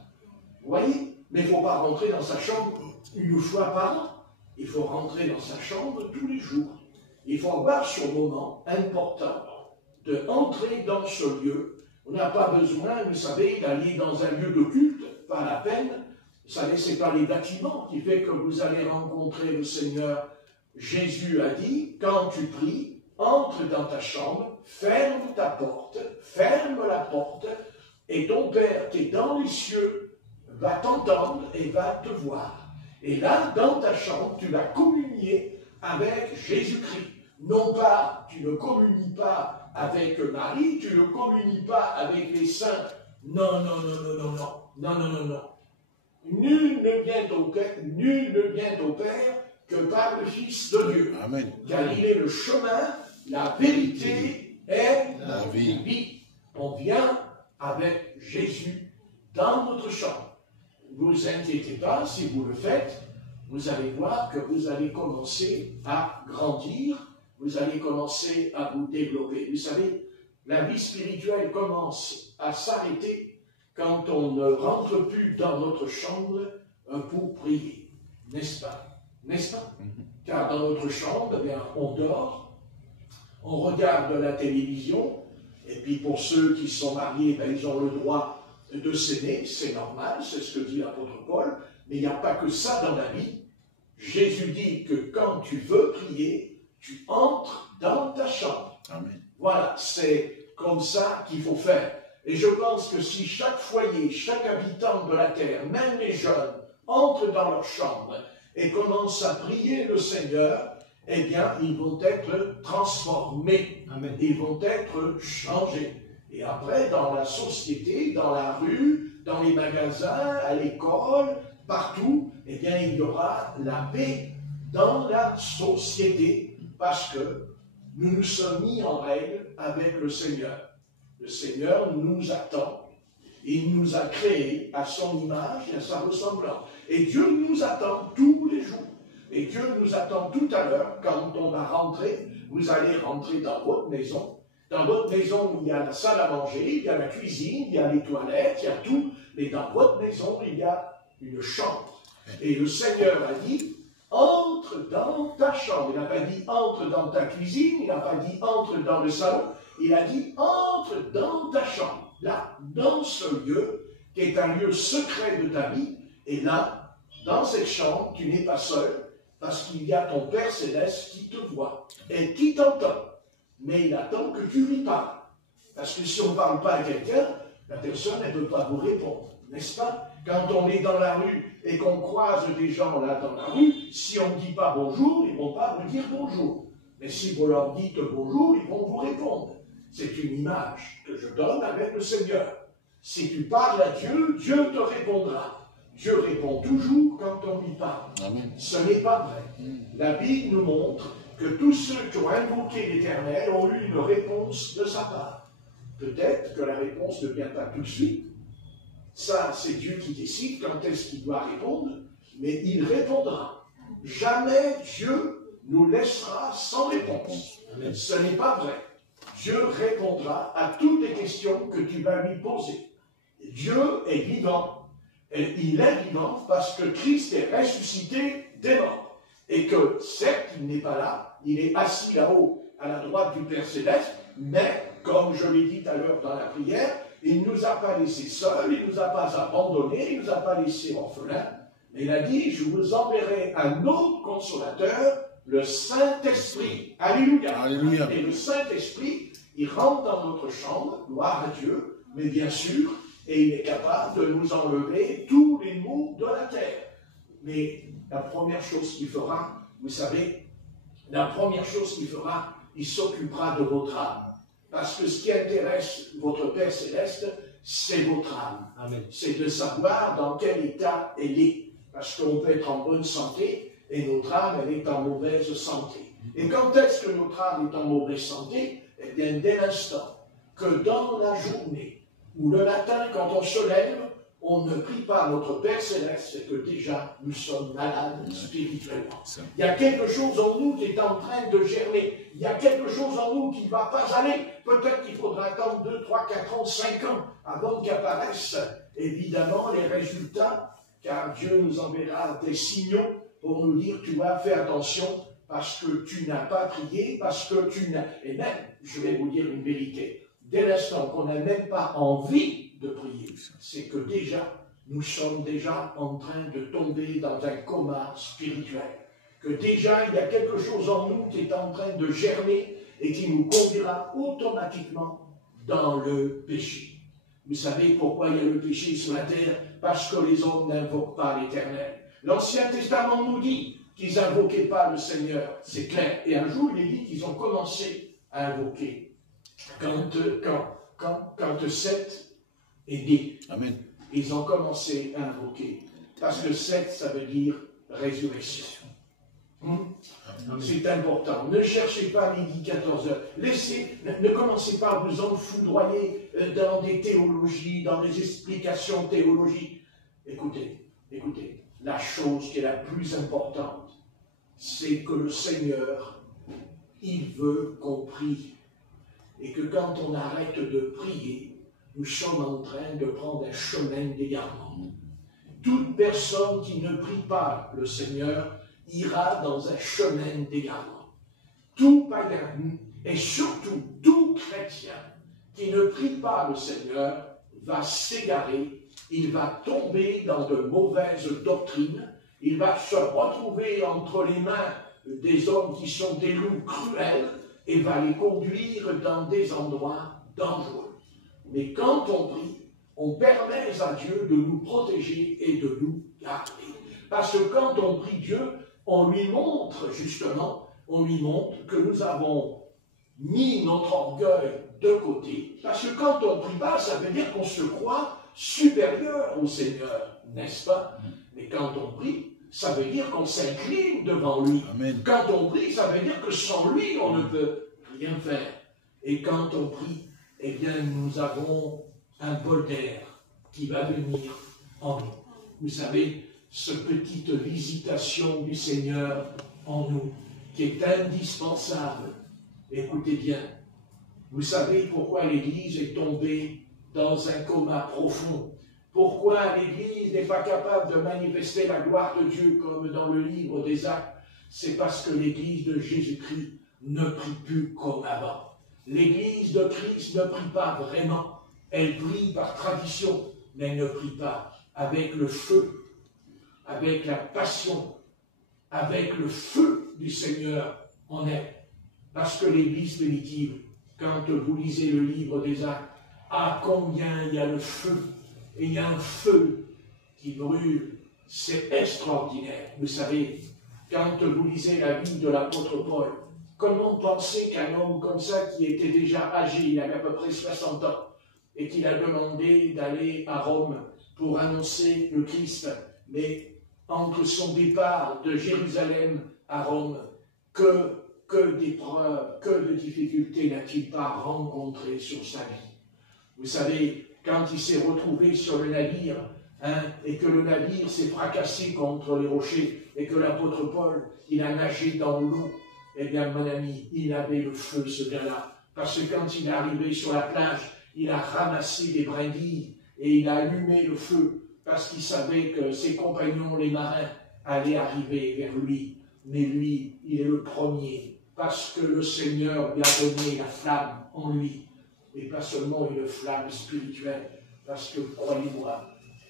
Vous voyez? Mais il ne faut pas rentrer dans sa chambre une fois par an. Il faut rentrer dans sa chambre tous les jours. Il faut avoir ce moment important de entrer dans ce lieu. On n'a pas besoin, vous savez, d'aller dans un lieu de culte, pas la peine. Vous savez, ce n'est pas les bâtiments qui fait que vous allez rencontrer le Seigneur. Jésus a dit, quand tu pries, entre dans ta chambre, ferme ta porte, ferme la porte, et ton Père qui est dans les cieux va t'entendre et va te voir. Et là, dans ta chambre, tu vas communier avec Jésus-Christ. Non pas, tu ne communies pas avec Marie, tu ne communies pas avec les saints. Non, non, non, non, non, non, non, non, non, non. Nul ne vient au Père que par le Fils de Dieu. Amen. Car il est le chemin, la vérité et La vie. On vient avec Jésus dans notre chambre. Ne vous inquiétez pas, si vous le faites, vous allez voir que vous allez commencer à grandir, vous allez commencer à vous développer. Vous savez, la vie spirituelle commence à s'arrêter quand on ne rentre plus dans notre chambre pour prier. N'est-ce pas? N'est-ce pas? Car dans notre chambre, eh bien, on dort, on regarde la télévision, et puis pour ceux qui sont mariés, ben, ils ont le droit de s'aimer, c'est normal, c'est ce que dit l'apôtre Paul, mais il n'y a pas que ça dans la vie. Jésus dit que quand tu veux prier, tu entres dans ta chambre. Amen. Voilà, c'est comme ça qu'il faut faire. Et je pense que si chaque foyer, chaque habitant de la terre, même les jeunes, entrent dans leur chambre et commencent à prier le Seigneur, eh bien, ils vont être transformés. Amen. Ils vont être changés. Et après, dans la société, dans la rue, dans les magasins, à l'école, partout, eh bien, il y aura la paix dans la société parce que nous nous sommes mis en règle avec le Seigneur. Le Seigneur nous attend. Il nous a créés à son image et à sa ressemblance. Et Dieu nous attend tous les jours. Et Dieu nous attend tout à l'heure, quand on va rentrer, vous allez rentrer dans votre maison. Dans votre maison, il y a la salle à manger, il y a la cuisine, il y a les toilettes, il y a tout. Mais dans votre maison, il y a une chambre. Et le Seigneur a dit, entre dans ta chambre. Il n'a pas dit, entre dans ta cuisine, il n'a pas dit, entre dans le salon. Il a dit, entre dans ta chambre. Là, dans ce lieu, qui est un lieu secret de ta vie. Et là, dans cette chambre, tu n'es pas seul, parce qu'il y a ton Père Céleste qui te voit et qui t'entend. Mais il attend que tu lui parles. Parce que si on ne parle pas à quelqu'un, la personne ne peut pas vous répondre. N'est-ce pas? Quand on est dans la rue et qu'on croise des gens là dans la rue, si on ne dit pas bonjour, ils ne vont pas vous dire bonjour. Mais si vous leur dites bonjour, ils vont vous répondre. C'est une image que je donne avec le Seigneur. Si tu parles à Dieu, Dieu te répondra. Dieu répond toujours quand on lui parle. Amen. Ce n'est pas vrai. La Bible nous montre que tous ceux qui ont invoqué l'Éternel ont eu une réponse de sa part. Peut-être que la réponse ne vient pas tout de suite. Ça, c'est Dieu qui décide quand est-ce qu'il doit répondre, mais il répondra. Jamais Dieu nous laissera sans réponse. Ce n'est pas vrai. Dieu répondra à toutes les questions que tu vas lui poser. Dieu est vivant. Et il est vivant parce que Christ est ressuscité des morts. Et que, certes, il n'est pas là, il est assis là-haut, à la droite du Père Céleste, mais, comme je l'ai dit tout à l'heure dans la prière, il ne nous a pas laissés seuls, il ne nous a pas abandonnés, il ne nous a pas laissés orphelins. Mais il a dit, je vous enverrai un autre consolateur, le Saint-Esprit. Alléluia. Alléluia. Et le Saint-Esprit, il rentre dans notre chambre, gloire à Dieu, mais bien sûr, et il est capable de nous enlever tous les maux de la terre. Mais la première chose qu'il fera, vous savez, la première chose qu'il fera, il s'occupera de votre âme. Parce que ce qui intéresse votre Père Céleste, c'est votre âme. Amen. C'est de savoir dans quel état elle est. Parce qu'on peut être en bonne santé et notre âme, elle est en mauvaise santé. Et quand est-ce que notre âme est en mauvaise santé? Eh bien, dès l'instant que dans la journée ou le matin, quand on se lève, on ne prie pas notre Père Céleste, c'est que déjà nous sommes malades spirituellement. Il y a quelque chose en nous qui est en train de germer. Il y a quelque chose en nous qui ne va pas aller. Peut-être qu'il faudra attendre 2, 3, 4 ans, 5 ans avant qu'apparaissent évidemment les résultats, car Dieu nous enverra des signaux pour nous dire tu vas faire attention parce que tu n'as pas prié, parce que tu n'as... Et même, je vais vous dire une vérité, dès l'instant qu'on n'a même pas envie de prier, c'est que déjà, nous sommes déjà en train de tomber dans un coma spirituel. Que déjà, il y a quelque chose en nous qui est en train de germer et qui nous conduira automatiquement dans le péché. Vous savez pourquoi il y a le péché sur la terre? Parce que les hommes n'invoquent pas l'Éternel. L'Ancien Testament nous dit qu'ils n'invoquaient pas le Seigneur, c'est clair. Et un jour, il est dit qu'ils ont commencé à invoquer. Quand Seth est né, Amen. ils ont commencé à invoquer. Parce que Seth, ça veut dire résurrection. C'est important. Ne cherchez pas midi 14 heures. Ne commencez pas à vous enfoudroyer dans des théologies, dans des explications théologiques. Écoutez, la chose qui est la plus importante, c'est que le Seigneur, il veut qu'on prie. Et que quand on arrête de prier, nous sommes en train de prendre un chemin d'égarement. Toute personne qui ne prie pas le Seigneur ira dans un chemin d'égarement. Tout païen, et surtout tout chrétien qui ne prie pas le Seigneur, va s'égarer, il va tomber dans de mauvaises doctrines, il va se retrouver entre les mains des hommes qui sont des loups cruels et va les conduire dans des endroits dangereux. Mais quand on prie, on permet à Dieu de nous protéger et de nous garder. Parce que quand on prie Dieu, on lui montre justement, que nous avons mis notre orgueil de côté. Parce que quand on ne prie pas, ça veut dire qu'on se croit supérieur au Seigneur, n'est-ce pas? Mais quand on prie, ça veut dire qu'on s'incline devant lui. Amen. Quand on prie, ça veut dire que sans lui, on ne peut rien faire. Et quand on prie, eh bien, nous avons un bol d'air qui va venir en nous. Vous savez, cette petite visitation du Seigneur en nous, qui est indispensable. Écoutez bien, vous savez pourquoi l'Église est tombée dans un coma profond. Pourquoi l'Église n'est pas capable de manifester la gloire de Dieu comme dans le livre des Actes? C'est parce que l'Église de Jésus-Christ ne prie plus comme avant. L'Église de Christ ne prie pas vraiment. Elle prie par tradition, mais elle ne prie pas avec le feu, avec la passion, avec le feu du Seigneur en elle. Parce que l'Église primitive, quand vous lisez le livre des Actes, à combien il y a le feu, et il y a un feu qui brûle, c'est extraordinaire. Vous savez, quand vous lisez la vie de l'apôtre Paul, comment penser qu'un homme comme ça, qui était déjà âgé, il avait à peu près 60 ans, et qu'il a demandé d'aller à Rome pour annoncer le Christ, mais entre son départ de Jérusalem à Rome, que d'épreuves, que de difficultés n'a-t-il pas rencontré sur sa vie? Vous savez, quand il s'est retrouvé sur le navire, et que le navire s'est fracassé contre les rochers, et que l'apôtre Paul, il a nagé dans l'eau, eh bien, mon ami, il avait le feu, ce gars-là. Parce que quand il est arrivé sur la plage, il a ramassé des brindilles, et il a allumé le feu, parce qu'il savait que ses compagnons, les marins, allaient arriver vers lui. Mais lui, il est le premier, parce que le Seigneur lui a donné la flamme en lui. Et pas seulement une flamme spirituelle, parce que, croyez-moi,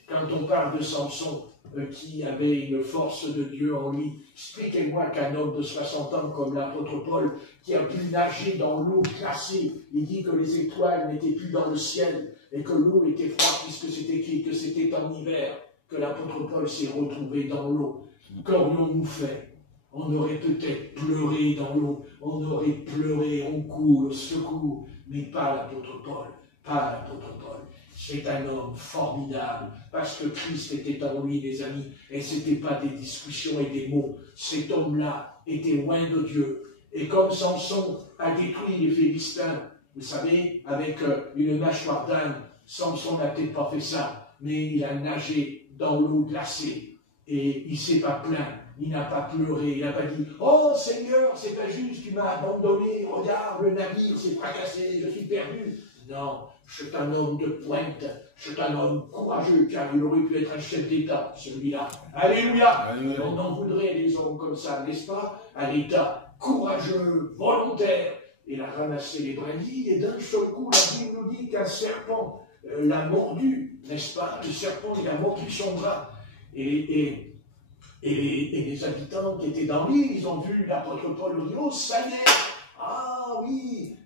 quand on parle de Samson, qui avait une force de Dieu en lui, expliquez-moi qu'un homme de 60 ans comme l'apôtre Paul, qui a pu nager dans l'eau glacée, il dit que les étoiles n'étaient plus dans le ciel, et que l'eau était froide, puisque c'était écrit que c'était en hiver, que l'apôtre Paul s'est retrouvé dans l'eau. Qu'aurions-nous fait? On aurait peut-être pleuré dans l'eau, on aurait pleuré, on court, au secours, mais pas l'apôtre Paul, pas l'apôtre Paul. c'est un homme formidable, parce que Christ était en lui, les amis, et ce n'était pas des discussions et des mots. Cet homme-là était loin de Dieu. Et comme Samson a détruit les Philistins, vous savez, avec une mâchoire d'âne, Samson n'a peut-être pas fait ça, mais il a nagé dans l'eau glacée, et il ne s'est pas plaint. Il n'a pas pleuré, il n'a pas dit « Oh Seigneur, c'est injuste, tu m'as abandonné, regarde, le navire s'est fracassé, je suis perdu. » Non, c'est un homme de pointe, c'est un homme courageux, car il aurait pu être un chef d'État, celui-là. Alléluia. Alléluia. On en voudrait des hommes comme ça, n'est-ce pas? Un État courageux, volontaire. Il a ramassé les brindilles, et d'un seul coup, la Bible nous dit qu'un serpent l'a mordu, n'est-ce pas? Le serpent, il a mordu son bras. Et les habitants qui étaient dans l'île, ils ont vu l'apôtre Paul, ils ont dit « Oh, ça y est, ah oui,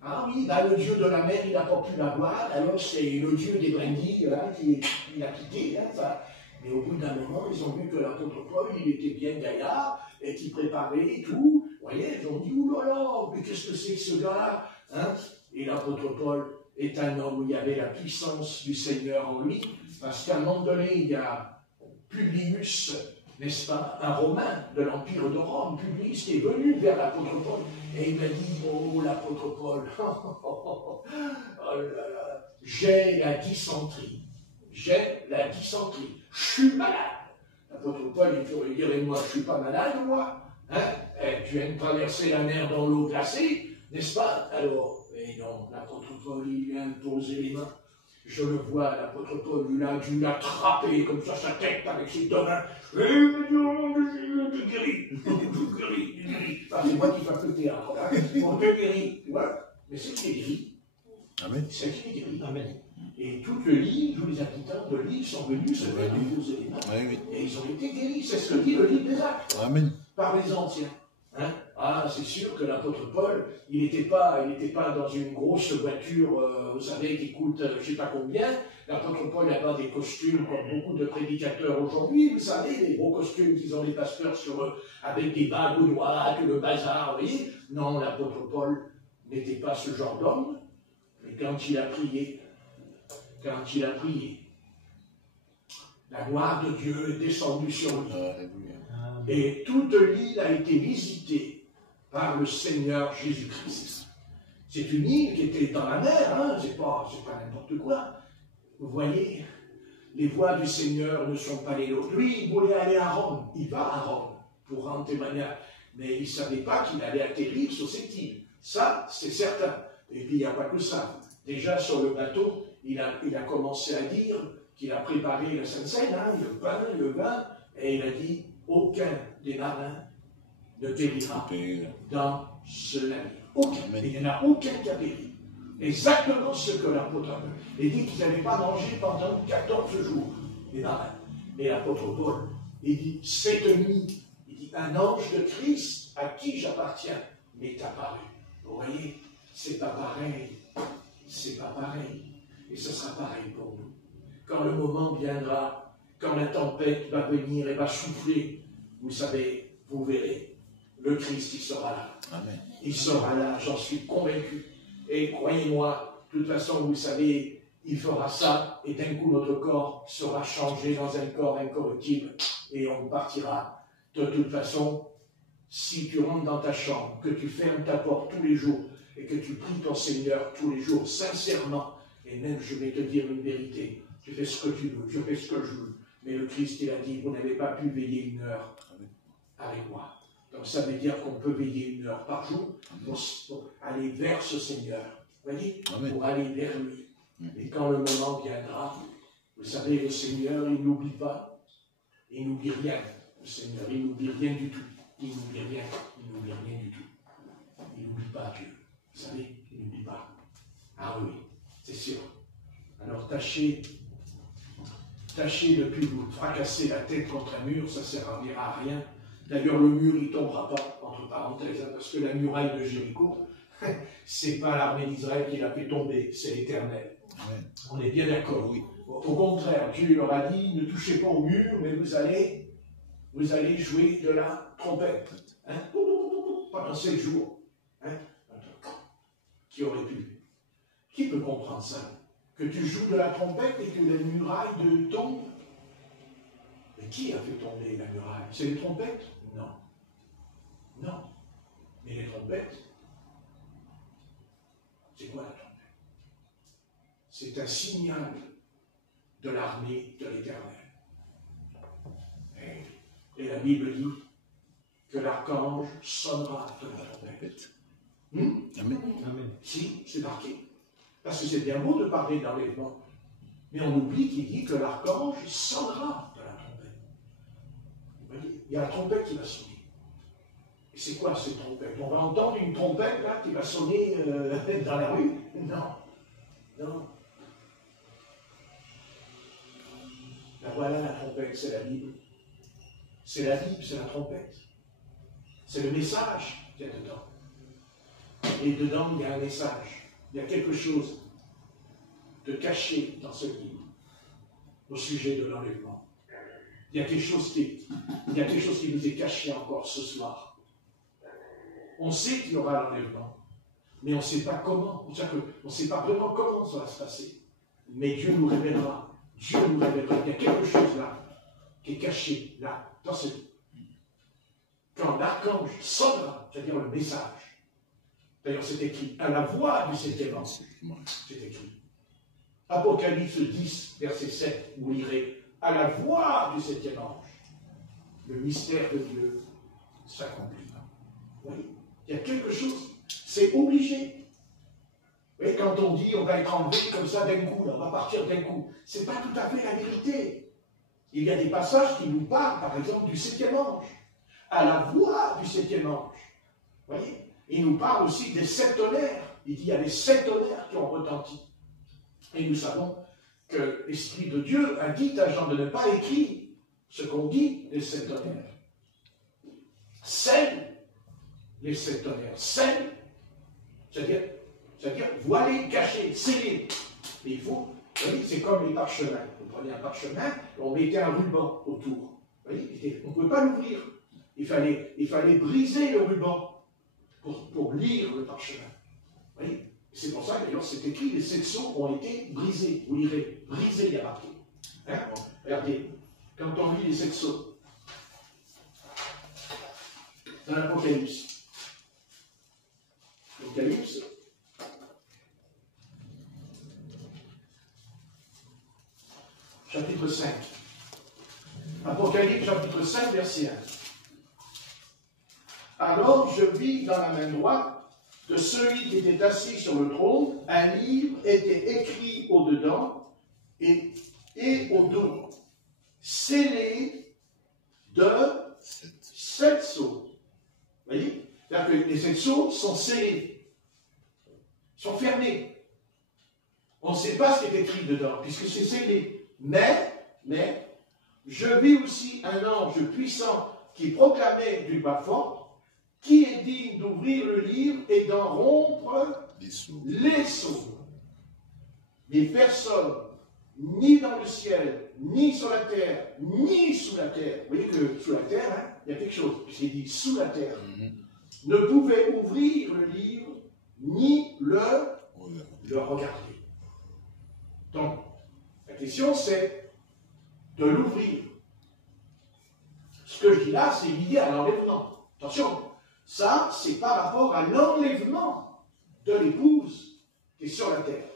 bah, le Dieu de la mer, il n'a pas pu l'avoir, alors c'est le Dieu des brindilles là, qui a quitté. Hein, ça. » Mais au bout d'un moment, ils ont vu que l'apôtre Paul, il était bien gaillard, et qu'il préparait tout. Vous voyez, ils ont dit « Ouh là là, mais qu'est-ce que c'est que ce gars-là hein ?» Et l'apôtre Paul est un homme où il y avait la puissance du Seigneur en lui, parce qu'à un moment donné, il y a Publius, n'est-ce pas, un Romain de l'Empire de Rome, Publius, qui est venu vers l'apôtre Paul, et il m'a dit, oh, l'apôtre Paul, oh là là, j'ai la dysenterie, je suis malade. L'apôtre Paul, il pourrait dire, moi, je ne suis pas malade, moi, hein, tu viens de traverser la mer dans l'eau glacée, n'est-ce pas? Alors, et non, l'apôtre Paul, il lui a imposé les mains. Je le vois, l'apôtre Paul, il a dû l'attraper comme ça, sa tête, avec ses deux mains. Et te guéris. Enfin, c'est moi qui fais le théâtre. Hein. On te guérit. Tu vois. Mais c'est qui est guéri. Amen. C'est qui est guéri. Amen. Et toute l'île, tous les habitants de l'île sont venus se faire imposer les mains. Et ils ont été guéris. C'est ce que dit le livre des Actes. Amen. Par les anciens. Hein? Ah, c'est sûr que l'apôtre Paul, il n'était pas dans une grosse voiture, vous savez, qui coûte je ne sais pas combien. L'apôtre Paul n'a pas des costumes comme beaucoup de prédicateurs aujourd'hui, vous savez, les gros costumes qu'ils ont les pasteurs sur eux, avec des bagues aux doigts, tout le bazar, vous voyez. Non, l'apôtre Paul n'était pas ce genre d'homme, mais quand il a prié, la gloire de Dieu est descendue sur lui. Et toute l'île a été visitée par le Seigneur Jésus-Christ. C'est une île qui était dans la mer, hein, c'est pas n'importe quoi. Vous voyez, les voies du Seigneur ne sont pas les nôtres. Lui, il voulait aller à Rome, il va à Rome pour rendre témoignage, mais il ne savait pas qu'il allait atterrir sur cette île. Ça, c'est certain. Et puis, il n'y a pas que ça. Déjà, sur le bateau, il a commencé à dire qu'il a préparé la Sainte Seine, hein, le pain, le vin, et il a dit, aucun des marins ne périra dans ce navire. Aucun. Et il n'y en a aucun qui a péri. Exactement ce que l'apôtre a fait. Il dit qu'ils n'avaient pas mangé pendant 14 jours, les marins. Et l'apôtre Paul, il dit, cette nuit, il dit, un ange de Christ à qui j'appartiens m'est apparu. Vous voyez, c'est pas pareil. C'est pas pareil. Et ce sera pareil pour nous. Quand le moment viendra, quand la tempête va venir et va souffler, vous savez, vous verrez, le Christ, il sera là. Amen. Il sera là, j'en suis convaincu. Et croyez-moi, de toute façon, vous savez, il fera ça, et d'un coup, notre corps sera changé dans un corps incorruptible, et on partira. De toute façon, si tu rentres dans ta chambre, que tu fermes ta porte tous les jours, et que tu pries ton Seigneur tous les jours, sincèrement, et même, je vais te dire une vérité, tu fais ce que tu veux, je fais ce que je veux. Mais le Christ, il a dit, vous n'avez pas pu veiller 1 heure avec moi. Donc ça veut dire qu'on peut veiller 1 heure par jour pour aller vers ce Seigneur. Vous voyez, pour aller vers lui. Et quand le moment viendra, vous savez, le Seigneur, il n'oublie pas, il n'oublie rien. Le Seigneur, il n'oublie rien du tout. Il n'oublie rien, il n'oublie rien du tout. Il n'oublie pas Dieu. Vous savez, il n'oublie pas. Ah oui, c'est sûr. Alors tâchez de plus vous fracasser la tête contre un mur, ça ne servira à rien. D'ailleurs, le mur, il ne tombera pas, entre parenthèses, hein, parce que la muraille de Jéricho, c'est pas l'armée d'Israël qui l'a fait tomber, c'est l'Éternel. On est bien d'accord, oui. Au contraire, Dieu leur a dit, ne touchez pas au mur, mais vous allez jouer de la trompette. Hein, pendant 7 jours. Hein. Qui aurait pu? Qui peut comprendre ça? Que que tu joues de la trompette et que la muraille tombe. Mais qui a fait tomber la muraille? C'est les trompettes? Non. Non. Mais les trompettes, c'est quoi la trompette? C'est un signal de l'armée de l'Éternel. Et la Bible dit que l'archange sonnera de la trompette. Amen. Amen. Si, c'est marqué. Parce que c'est bien beau de parler d'enlèvement. Mais on oublie qu'il dit que l'archange sonnera de la trompette. Vous voyez, il y a la trompette qui va sonner. Et c'est quoi cette trompette? On va entendre une trompette là qui va sonner dans la rue? Non. Non. Ben voilà la trompette, c'est la Bible. C'est la Bible, c'est la trompette. C'est le message qu'il y a dedans. Et dedans, il y a un message. Il y a quelque chose de caché dans ce livre au sujet de l'enlèvement. Il y a quelque chose qui nous est caché encore ce soir. On sait qu'il y aura l'enlèvement, mais on ne sait pas comment. On ne sait pas vraiment comment ça va se passer. Mais Dieu nous révélera. Dieu nous révélera. Il y a quelque chose là qui est caché là, dans ce livre. Quand l'archange sonnera, c'est-à-dire le message. D'ailleurs, c'est écrit à la voix du septième ange. C'est écrit. Apocalypse 10, verset 7, vous lirez à la voix du septième ange. Le mystère de Dieu s'accomplit. Vous voyez, il y a quelque chose, c'est obligé. Vous voyez, quand on dit on va être enlevé comme ça d'un coup, on va partir d'un coup, ce n'est pas tout à fait la vérité. Il y a des passages qui nous parlent, par exemple, du septième ange. À la voix du septième ange. Vous voyez, il nous parle aussi des 7 tonnerres. Il dit il y a les 7 tonnerres qui ont retenti. Et nous savons que l'Esprit de Dieu a dit à Jean de ne pas écrire ce qu'on dit des 7 tonnerres. Scelle les 7 tonnerres. Scelle, c'est-à-dire voilé, caché, scellé. Mais il faut, vous voyez, c'est comme les parchemins. Vous prenez un parchemin, on mettait un ruban autour. Vous voyez, on ne pouvait pas l'ouvrir. Il fallait briser le ruban pour lire le parchemin. Vous voyez? C'est pour ça que d'ailleurs c'est écrit, les 7 sceaux ont été brisés. Vous lirez, brisés, il y a marqué. Hein? Regardez, quand on lit les 7 sceaux, dans l'Apocalypse, chapitre 5. Apocalypse, chapitre 5, verset 1. Alors je vis dans la main droite de celui qui était assis sur le trône, un livre était écrit au-dedans et au dos, scellé de 7 sceaux. Vous voyez? C'est-à-dire que les 7 sceaux sont scellés, sont fermés. On ne sait pas ce qui est écrit dedans, puisque c'est scellé. Mais, je vis aussi un ange puissant qui proclamait d'une voix forte, qui est digne d'ouvrir le livre et d'en rompre les sceaux. Mais personne, ni dans le ciel, ni sur la terre, ni sous la terre, vous voyez que sous la terre, hein, il y a quelque chose, puisqu'il dit sous la terre, ne pouvait ouvrir le livre, ni le regarder. Donc, la question c'est de l'ouvrir. Ce que je dis là, c'est lié à l'enlèvement. Attention, ça, c'est par rapport à l'enlèvement de l'épouse qui est sur la terre.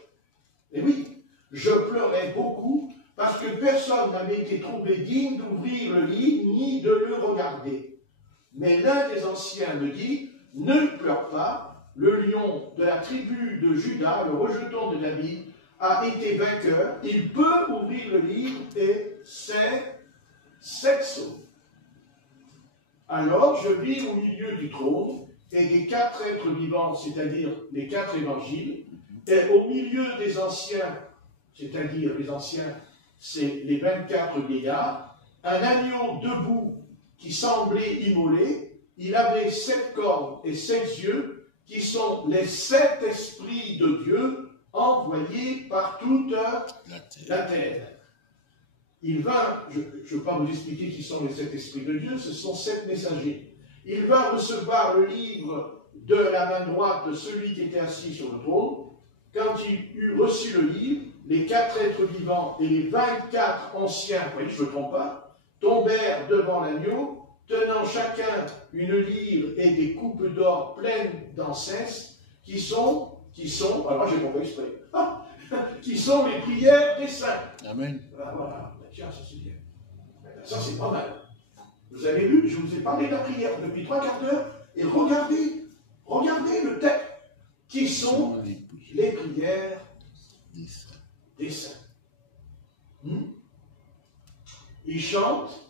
Et oui, je pleurais beaucoup parce que personne n'avait été trouvé digne d'ouvrir le livre ni de le regarder. Mais l'un des anciens me dit, ne pleure pas, le lion de la tribu de Juda, le rejeton de David, a été vainqueur, il peut ouvrir le livre et c'est 7 sceaux. Alors je vis au milieu du trône et des 4 êtres vivants, c'est-à-dire les 4 évangiles, et au milieu des anciens, c'est-à-dire les anciens, c'est les 24 vieillards, un agneau debout qui semblait immolé, il avait 7 cornes et 7 yeux, qui sont les 7 esprits de Dieu envoyés par toute la terre. Il va, je ne vais pas vous expliquer qui sont les 7 esprits de Dieu, ce sont 7 messagers. Il va recevoir le livre de la main droite de celui qui était assis sur le trône. Quand il eut reçu le livre, les 4 êtres vivants et les 24 anciens, vous voyez, je ne me trompe pas, tombèrent devant l'agneau, tenant chacun une lyre et des coupes d'or pleines d'encens, qui sont, alors j'ai compris exprès, qui sont les prières des saints. Amen. Voilà, tiens, ça c'est bien. Ça c'est pas mal. Vous avez vu, je vous ai parlé de la prière depuis 3 quarts d'heure, et regardez le texte, qui sont les prières des saints. Ils chantent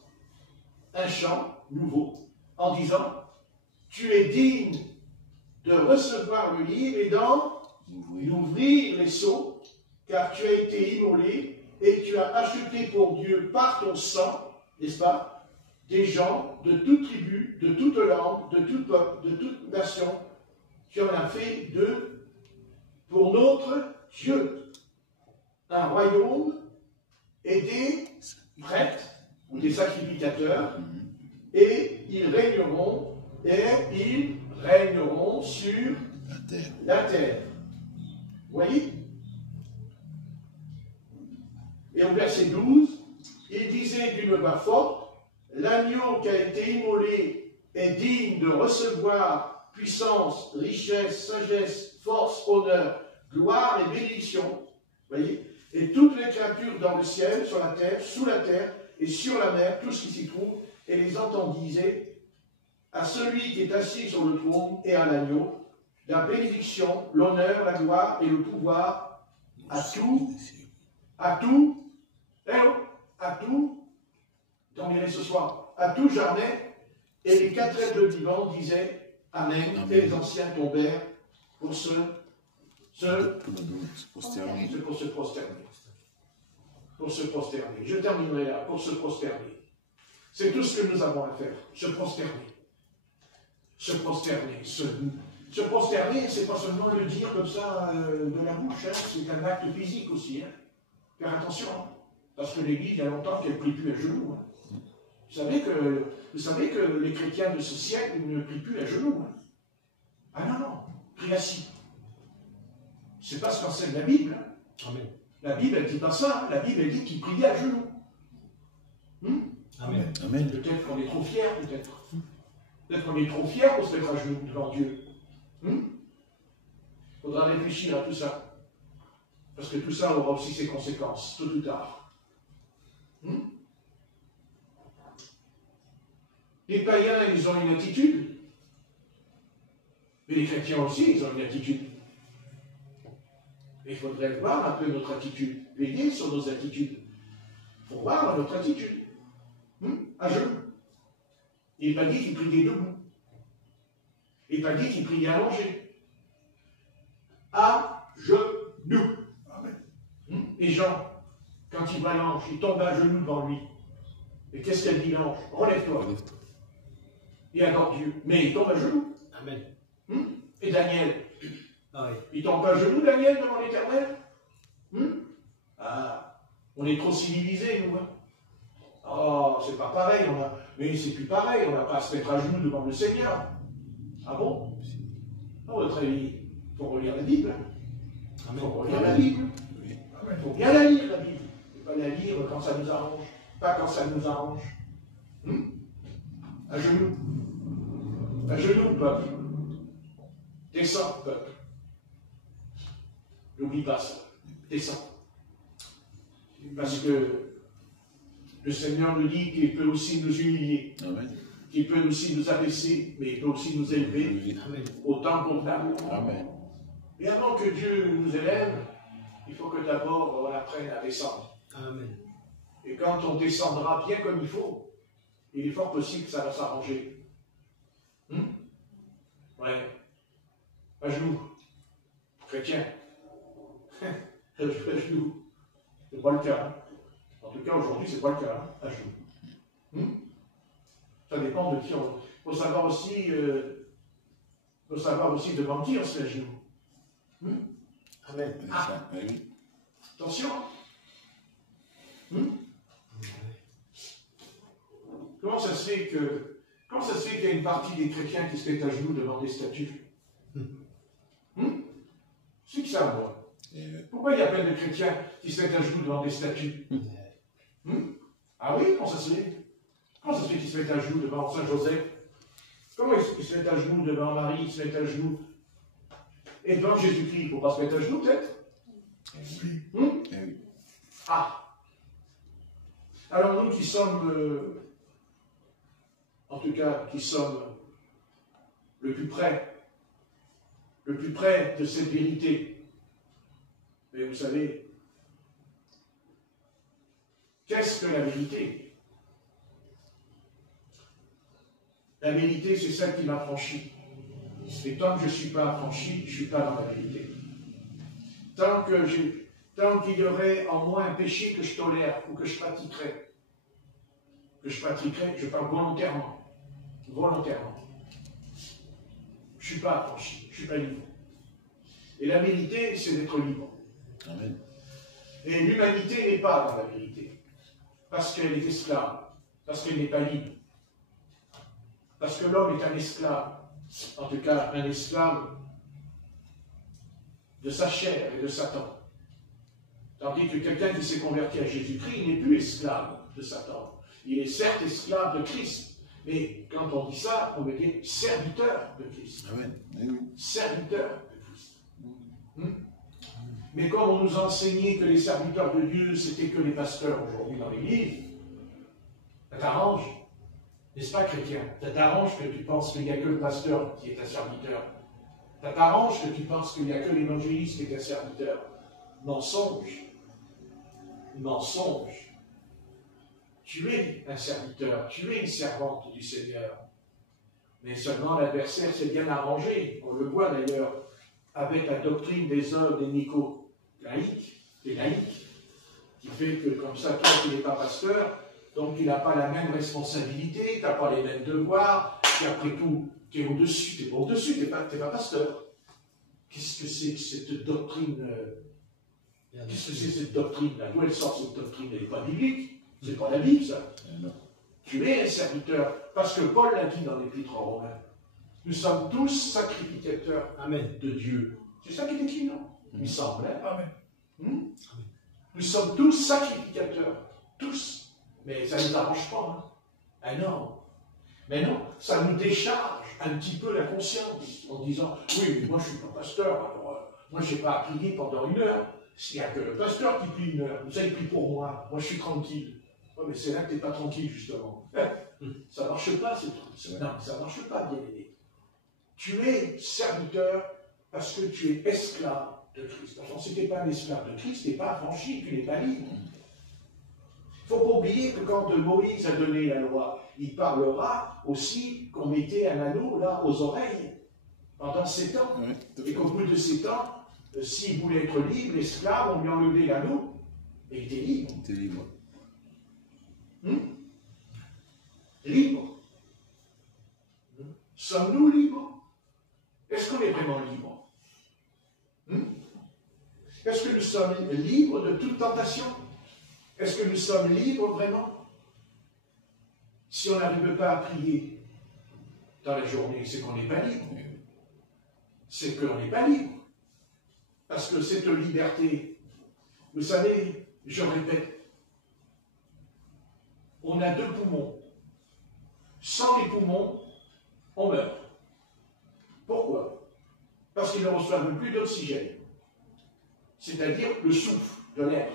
un chant nouveau en disant « Tu es digne de recevoir le livre et d'ouvrir les sceaux, car tu as été immolé et tu as acheté pour Dieu par ton sang, n'est-ce pas, des gens de toute tribu, de toute langue, de tout peuple, de toute nation. Tu en as fait pour notre Dieu un royaume et des prêtres ou des sacrificateurs, et ils régneront sur la terre. Vous voyez? Et au verset 12, il disait d'une voix forte, l'agneau qui a été immolé est digne de recevoir puissance, richesse, sagesse, force, honneur, gloire et bénédiction. Vous voyez? Et toutes les créatures dans le ciel, sur la terre, sous la terre et sur la mer, tout ce qui s'y trouve, et les entendit disaient à celui qui est assis sur le trône et à l'agneau, la bénédiction, l'honneur, la gloire et le pouvoir à tout, dormirez ce soir, à tout jamais. Et les 4 êtres vivants disaient Amen. Et les anciens tombèrent pour se prosterner. Pour se prosterner. Je terminerai là, pour se prosterner. C'est tout ce que nous avons à faire, se prosterner. Se prosterner. Se prosterner, c'est pas seulement le dire comme ça de la bouche, hein, c'est un acte physique aussi. Hein. Faire attention, hein, parce que l'Église, il y a longtemps qu'elle ne prie plus à genoux. Hein. Vous savez que les chrétiens de ce siècle ne prient plus à genoux. Hein. Ah non, prient assis. C'est pas ce qu'enseigne la Bible. Hein. Amen. La Bible, elle ne dit pas ça. Hein. La Bible, elle dit qu'ils priaient à genoux. Amen. Amen. Peut-être qu'on est trop fiers, peut-être. Peut-être qu'on est trop fiers pour se mettre à genoux devant Dieu. Il faudra réfléchir à tout ça. Parce que tout ça aura aussi ses conséquences, tôt ou tard. Les païens, ils ont une attitude. Mais les chrétiens aussi, ils ont une attitude. Et il faudrait voir un peu notre attitude, veiller sur nos attitudes. Il faut voir notre attitude. À genoux. Il n'est pas dit qu'il priait debout. Il n'est pas dit qu'il priait allongé. À genoux. Et Jean, quand il va l'ange, il tombe à genoux devant lui. Et qu'est-ce qu'elle dit l'ange? Relève-toi. Il adore Dieu. Mais il tombe à genoux. Amen. Et Daniel, Ah oui. il tombe à genoux, Daniel, devant l'Éternel. On est trop civilisés, nous. Hein. Oh, c'est pas pareil. Mais c'est plus pareil. On n'a pas à se mettre à genoux devant le Seigneur. Ah bon? À votre avis, il faut relire la Bible. Il faut relire la Bible. Il faut bien la lire, la Bible. Il ne faut pas la lire quand ça nous arrange. Pas quand ça nous arrange. À genoux. À genoux, peuple. Descends, peuple. N'oublie pas ça. Descends. Parce que le Seigneur nous dit qu'il peut aussi nous humilier. Amen. Qu'il peut aussi nous abaisser, mais il peut aussi nous élever. Amen. Autant convenable. Amen. Et avant que Dieu nous élève, il faut que d'abord on apprenne à descendre. Amen. Et quand on descendra bien comme il faut, il est fort possible que ça va s'arranger. Ouais. À genoux. Chrétien. À genoux. C'est pas le cas. Hein. En tout cas, aujourd'hui, c'est pas le cas. Hein. À genoux. Ça dépend de qui on... Il faut savoir aussi devant qui on se met à genoux. Amen. Ah. Attention. Comment ça se fait qu'il y a une partie des chrétiens qui se mettent à genoux devant des statues? C'est que ça, moi. Pourquoi il y a plein de chrétiens qui se mettent à genoux devant des statues? Ah oui, comment ça se fait? Comment ça se fait qu'ils se mettent à genoux devant Saint-Joseph? Comment ils se mettent à genoux devant Marie? Ils se mettent à genoux. Et devant Jésus-Christ, il ne faut pas se mettre à genoux, peut-être? Ah! Alors nous qui sommes, en tout cas, qui sommes le plus près de cette vérité. Mais vous savez, qu'est-ce que la vérité? La vérité, c'est celle qui m'a franchi. Et tant que je ne suis pas affranchi, je ne suis pas dans la vérité. Tant qu'il y aurait en moi un péché que je tolère ou que je pratiquerais, je parle volontairement. Je ne suis pas affranchi, je ne suis pas libre. Et la vérité, c'est d'être libre. Amen. Et l'humanité n'est pas dans la vérité, parce qu'elle est esclave, parce qu'elle n'est pas libre. Parce que l'homme est un esclave, en tout cas un esclave de sa chair et de Satan. Tandis que quelqu'un qui s'est converti à Jésus-Christ, il n'est plus esclave de Satan. Il est certes esclave de Christ, mais quand on dit ça, on veut dire serviteur de Christ. Amen. Oui. Serviteur de Christ. Mais comme on nous a enseigné que les serviteurs de Dieu, c'était que les pasteurs aujourd'hui dans l'Église, ça t'arrange, n'est-ce pas, chrétien? Ça t'arrange que tu penses qu'il n'y a que le pasteur qui est un serviteur. Ça t'arrange que tu penses qu'il n'y a que l'évangéliste qui est un serviteur. Mensonge. Mensonge. Tu es un serviteur, tu es une servante du Seigneur. Mais seulement l'adversaire s'est bien arrangé. On le voit d'ailleurs avec la doctrine des œuvres des Nico-laïcs, des laïcs, qui fait que comme ça, toi qui n'es pas pasteur, donc tu n'as pas la même responsabilité, tu n'as pas les mêmes devoirs, et après tout, tu es au-dessus, tu n'es pas au-dessus, tu n'es pas pasteur. Qu'est-ce que c'est que cette doctrine Qu'est-ce que c'est cette doctrine-là? D'où elle sort cette doctrine? Elle n'est pas biblique, c'est pas la Bible, ça. Tu es un serviteur, parce que Paul l'a dit dans l'Épître aux Romains. Nous sommes tous sacrificateurs de Dieu. C'est ça qui est écrit, non? Il me semble, hein? Amen. Nous sommes tous sacrificateurs, tous. Mais ça ne nous arrange pas, hein? Ah non. Mais non, ça nous décharge un petit peu la conscience en disant oui, mais moi je ne suis pas pasteur, alors moi je n'ai pas à prier pendant 1 heure. S'il n'y a que le pasteur qui prie 1 heure, ça il prie pour moi, moi je suis tranquille. Oui, mais c'est là que tu n'es pas tranquille, justement. Ça ne marche pas, c'est tout. Non, ça ne marche pas, bien-aimé. Tu es serviteur parce que tu es esclave de Christ. Alors, si tu n'es pas un esclave de Christ, tu n'es pas affranchi, tu n'es pas libre. Il ne faut pas oublier que quand Moïse a donné la loi, il parlera aussi qu'on mettait un anneau là aux oreilles pendant 7 ans. Et qu'au bout de 7 ans, s'il voulait être libre, l'esclave, on lui enlevait l'anneau, et il était libre. Il était libre. Libre. Sommes-nous libres? Est-ce qu'on est vraiment libre? Est-ce que nous sommes libres de toute tentation? Est-ce que nous sommes libres vraiment? Si on n'arrive pas à prier dans la journée, c'est qu'on n'est pas libre. C'est qu'on n'est pas libre. Parce que cette liberté, vous savez, je répète, on a 2 poumons. Sans les poumons, on meurt. Pourquoi? Parce qu'ils ne reçoivent plus d'oxygène, c'est-à-dire le souffle de l'air.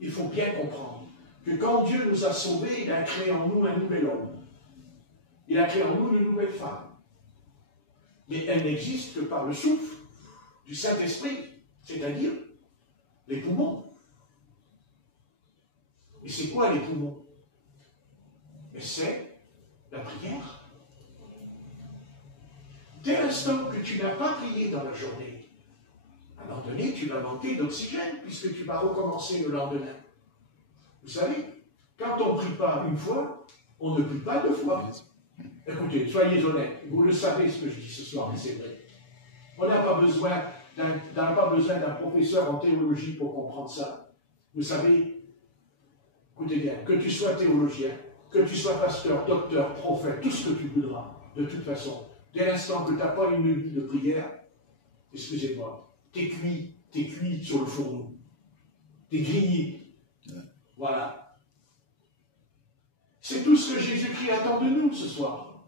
Il faut bien comprendre que quand Dieu nous a sauvés, il a créé en nous un nouvel homme. Il a créé en nous une nouvelle femme. Mais elle n'existe que par le souffle du Saint-Esprit, c'est-à-dire les poumons. Et c'est quoi les poumons? Et c'est la prière. Dès l'instant que tu n'as pas prié dans la journée, à un moment donné, tu vas manquer d'oxygène puisque tu vas recommencer le lendemain. Vous savez, quand on ne prie pas 1 fois, on ne prie pas 2 fois. Écoutez, soyez honnêtes, vous le savez ce que je dis ce soir, mais c'est vrai. On n'a pas besoin d'un professeur en théologie pour comprendre ça. Vous savez, écoutez bien, que tu sois théologien, que tu sois pasteur, docteur, prophète, tout ce que tu voudras, de toute façon, dès l'instant que tu n'as pas une vie de prière, excusez-moi, t'es cuit sur le fourneau. T'es grillé. Voilà. C'est tout ce que Jésus-Christ attend de nous ce soir.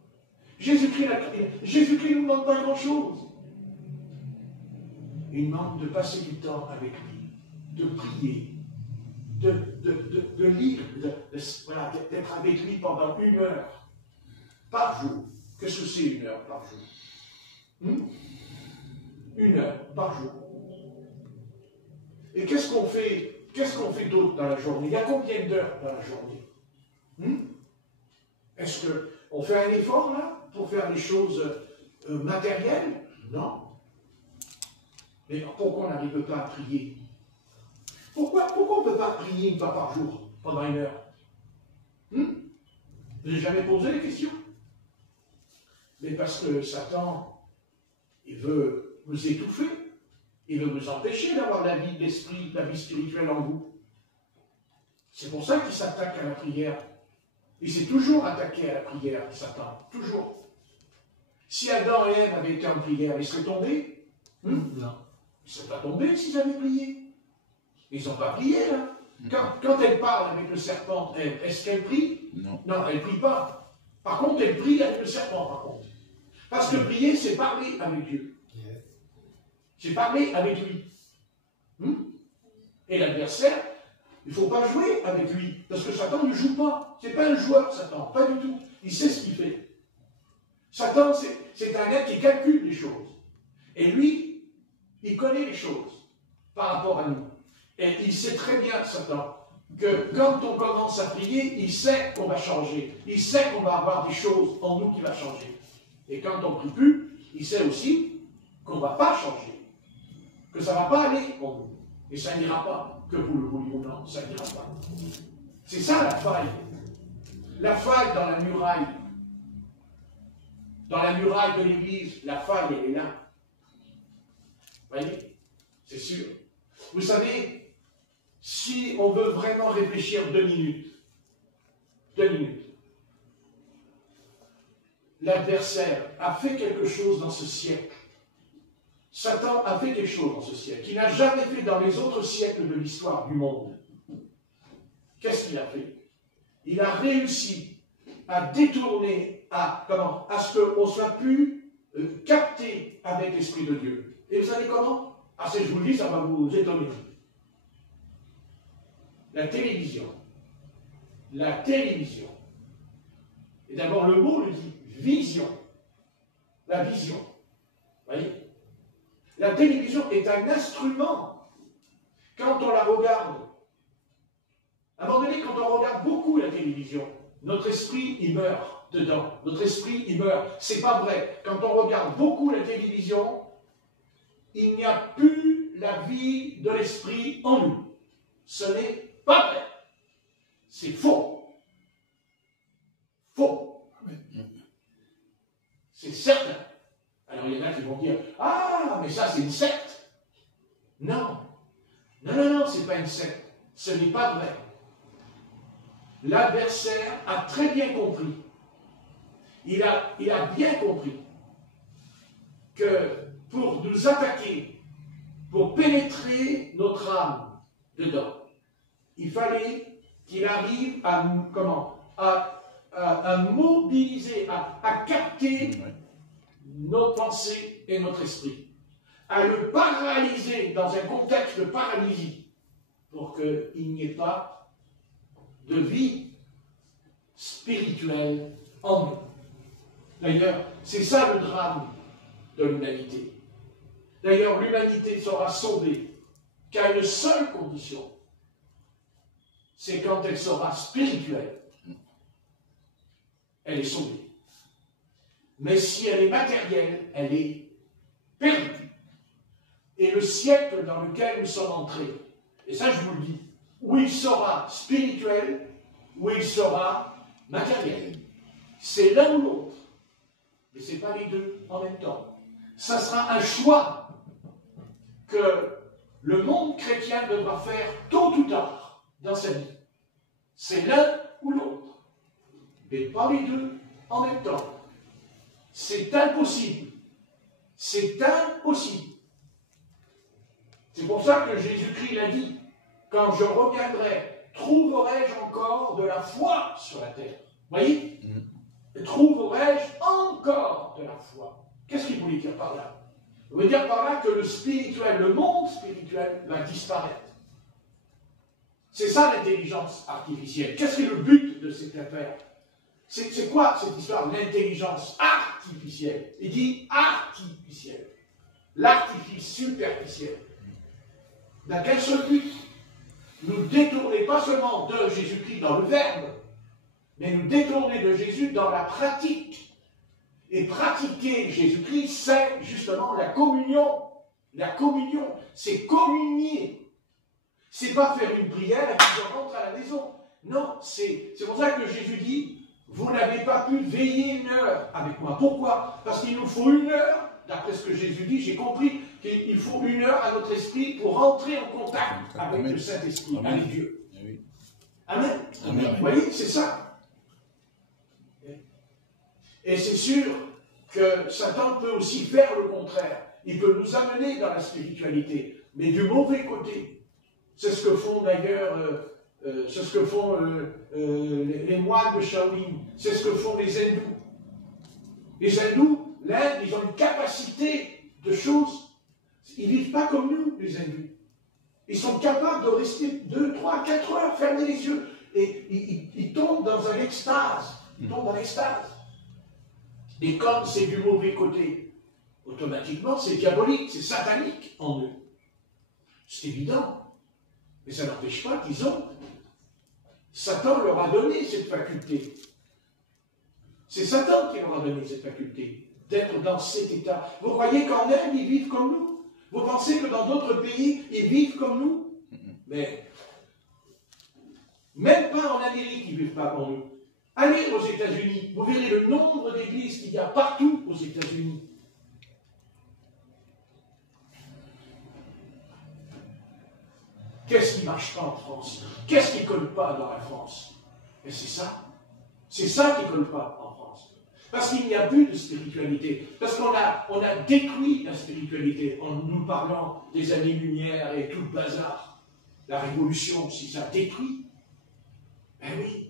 Jésus-Christ ne nous demande pas grand-chose. Il demande de passer du temps avec lui, de prier, de lire, voilà, d'être avec lui pendant 1 heure par jour. Qu'est-ce que c'est 1 heure par jour? 1 heure par jour. Et qu'est-ce qu'on fait d'autre dans la journée? Il y a combien d'heures dans la journée? Est-ce qu'on fait un effort là pour faire les choses matérielles? Non. Mais pourquoi on n'arrive pas à prier? Pourquoi on ne peut pas prier 1 fois par jour pendant 1 heure? Vous n'avez jamais posé la question? Mais parce que Satan, il veut vous étouffer. Il veut vous empêcher d'avoir la vie de l'esprit, la vie spirituelle en vous. C'est pour ça qu'il s'attaque à la prière. Il s'est toujours attaqué à la prière, Satan. Toujours. Si Adam et Ève avaient été en prière, ils seraient tombés? Non. Ils ne seraient pas tombés s'ils avaient prié. Ils n'ont pas prié, là. Quand elle parle avec le serpent, est-ce qu'elle prie? Non. Non, elle ne prie pas. Par contre, elle prie avec le serpent, par contre. Parce que prier, c'est parler avec Dieu. C'est parler avec lui. Et l'adversaire, il ne faut pas jouer avec lui. Parce que Satan ne joue pas. Ce n'est pas un joueur, Satan. Pas du tout. Il sait ce qu'il fait. Satan, c'est un être qui calcule les choses. Et lui, il connaît les choses par rapport à nous. Et il sait très bien, Satan, que quand on commence à prier, il sait qu'on va changer. Il sait qu'on va avoir des choses en nous qui vont changer. Et quand on ne prie plus, il sait aussi qu'on ne va pas changer. Que ça ne va pas aller pour nous. Et ça n'ira pas. Que vous le vouliez ou non, ça n'ira pas. C'est ça la faille. La faille dans la muraille. Dans la muraille de l'église, la faille, elle est là. Vous voyez? C'est sûr. Vous savez, si on veut vraiment réfléchir 2 minutes, l'adversaire a fait quelque chose dans ce siècle. Satan a fait quelque chose dans ce siècle qu'il n'a jamais fait dans les autres siècles de l'histoire du monde. Qu'est-ce qu'il a fait? Il a réussi à détourner, à ce qu'on soit plus capté avec l'Esprit de Dieu. Et vous savez comment? Ah, si je vous le dis, ça va vous étonner. La télévision. La télévision. Et d'abord, le mot le dit, vision. La vision. Vous voyez? La télévision est un instrument. Quand on la regarde, à un moment donné, quand on regarde beaucoup la télévision, notre esprit, il meurt dedans. Notre esprit, il meurt. C'est pas vrai. Quand on regarde beaucoup la télévision, il n'y a plus la vie de l'esprit en nous. Ce n'est pas vrai. C'est faux. Faux. C'est certain. Alors il y en a qui vont dire, ah, mais ça c'est une secte. Non. Non, c'est pas une secte. Ce n'est pas vrai. L'adversaire a très bien compris. Il a bien compris que pour nous attaquer, pour pénétrer notre âme dedans, il fallait qu'il arrive à mobiliser, à capter nos pensées et notre esprit, à le paralyser dans un contexte de paralysie, pour qu'il n'y ait pas de vie spirituelle en nous. D'ailleurs, c'est ça le drame de l'humanité. D'ailleurs, l'humanité sera sauvée qu'à une seule condition, c'est quand elle sera spirituelle. Elle est sauvée. Mais si elle est matérielle, elle est perdue. Et le siècle dans lequel nous sommes entrés, et ça je vous le dis, où il sera spirituel, où il sera matériel. C'est l'un ou l'autre. Mais ce n'est pas les deux en même temps. Ça sera un choix que le monde chrétien devra faire tôt ou tard dans sa vie. C'est l'un ou l'autre. Mais pas les deux en même temps. C'est impossible. C'est impossible. C'est pour ça que Jésus-Christ l'a dit. Quand je reviendrai, trouverai-je encore de la foi sur la terre? Vous voyez? Trouverai-je encore de la foi? Qu'est-ce qu'il voulait dire par là? Il veut dire par là que le spirituel, le monde spirituel va disparaître. C'est ça l'intelligence artificielle. Qu'est-ce qui est le but de cette affaire? C'est quoi cette histoire? L'intelligence artificielle. Il dit artificielle. L'artifice superficiel. Dans quel seul but? Nous détourner pas seulement de Jésus-Christ dans le verbe, mais nous détourner de Jésus dans la pratique. Et pratiquer Jésus-Christ, c'est justement la communion. La communion, c'est communier. C'est pas faire une prière et puis je rentre à la maison. Non, c'est pour ça que Jésus dit, vous n'avez pas pu veiller une heure avec moi. Pourquoi? Parce qu'il nous faut une heure, d'après ce que Jésus dit, j'ai compris qu'il faut une heure à notre esprit pour rentrer en contact avec le Saint-Esprit, avec Dieu. Amen. Amen. Vous voyez, c'est ça. Et c'est sûr que Satan peut aussi faire le contraire. Il peut nous amener dans la spiritualité, mais du mauvais côté. C'est ce que font d'ailleurs, c'est ce que font les moines de Shaolin, c'est ce que font les hindous. Les hindous, l'Inde, ils ont une capacité de choses. Ils ne vivent pas comme nous, les hindous. Ils sont capables de rester 2, 3, 4 heures, fermer les yeux. Et ils tombent dans un extase. Ils tombent dans l'extase. Et comme c'est du mauvais côté, automatiquement, c'est diabolique, c'est satanique en eux. C'est évident. Mais ça n'empêche pas qu'ils ont. Satan leur a donné cette faculté. C'est Satan qui leur a donné cette faculté, d'être dans cet état. Vous croyez qu'en Inde, ils vivent comme nous? Vous pensez que dans d'autres pays, ils vivent comme nous? Mais même pas en Amérique, ils ne vivent pas comme nous. Allez aux États-Unis, vous verrez le nombre d'églises qu'il y a partout aux États-Unis. Qu'est-ce qui ne marche pas en France? Qu'est-ce qui ne colle pas dans la France? Et c'est ça. C'est ça qui ne colle pas en France. Parce qu'il n'y a plus de spiritualité. Parce qu'on a détruit la spiritualité en nous parlant des années-lumière et tout le bazar. La révolution aussi, ça détruit. Ben oui.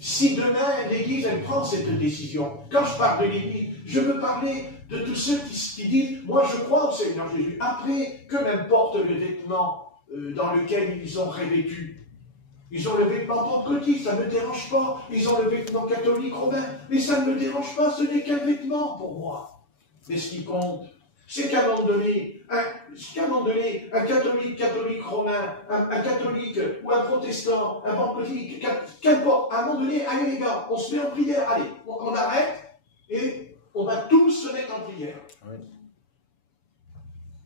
Si demain l'Église, elle prend cette décision, quand je parle de l'Église, je veux parler de tous ceux qui disent, moi je crois au Seigneur Jésus, après, que m'importe le vêtement dans lequel ils ont revêtu. Ils ont le vêtement pentecôtiste, ça ne me dérange pas. Ils ont le vêtement catholique romain, mais ça ne me dérange pas, ce n'est qu'un vêtement pour moi. Mais ce qui compte, c'est qu'à un moment donné, un catholique romain, un catholique ou un protestant, un pentecôtiste, qu'importe, à un moment donné, allez les gars, on se met en prière, allez, on arrête et on va tous se mettre en prière. Amen.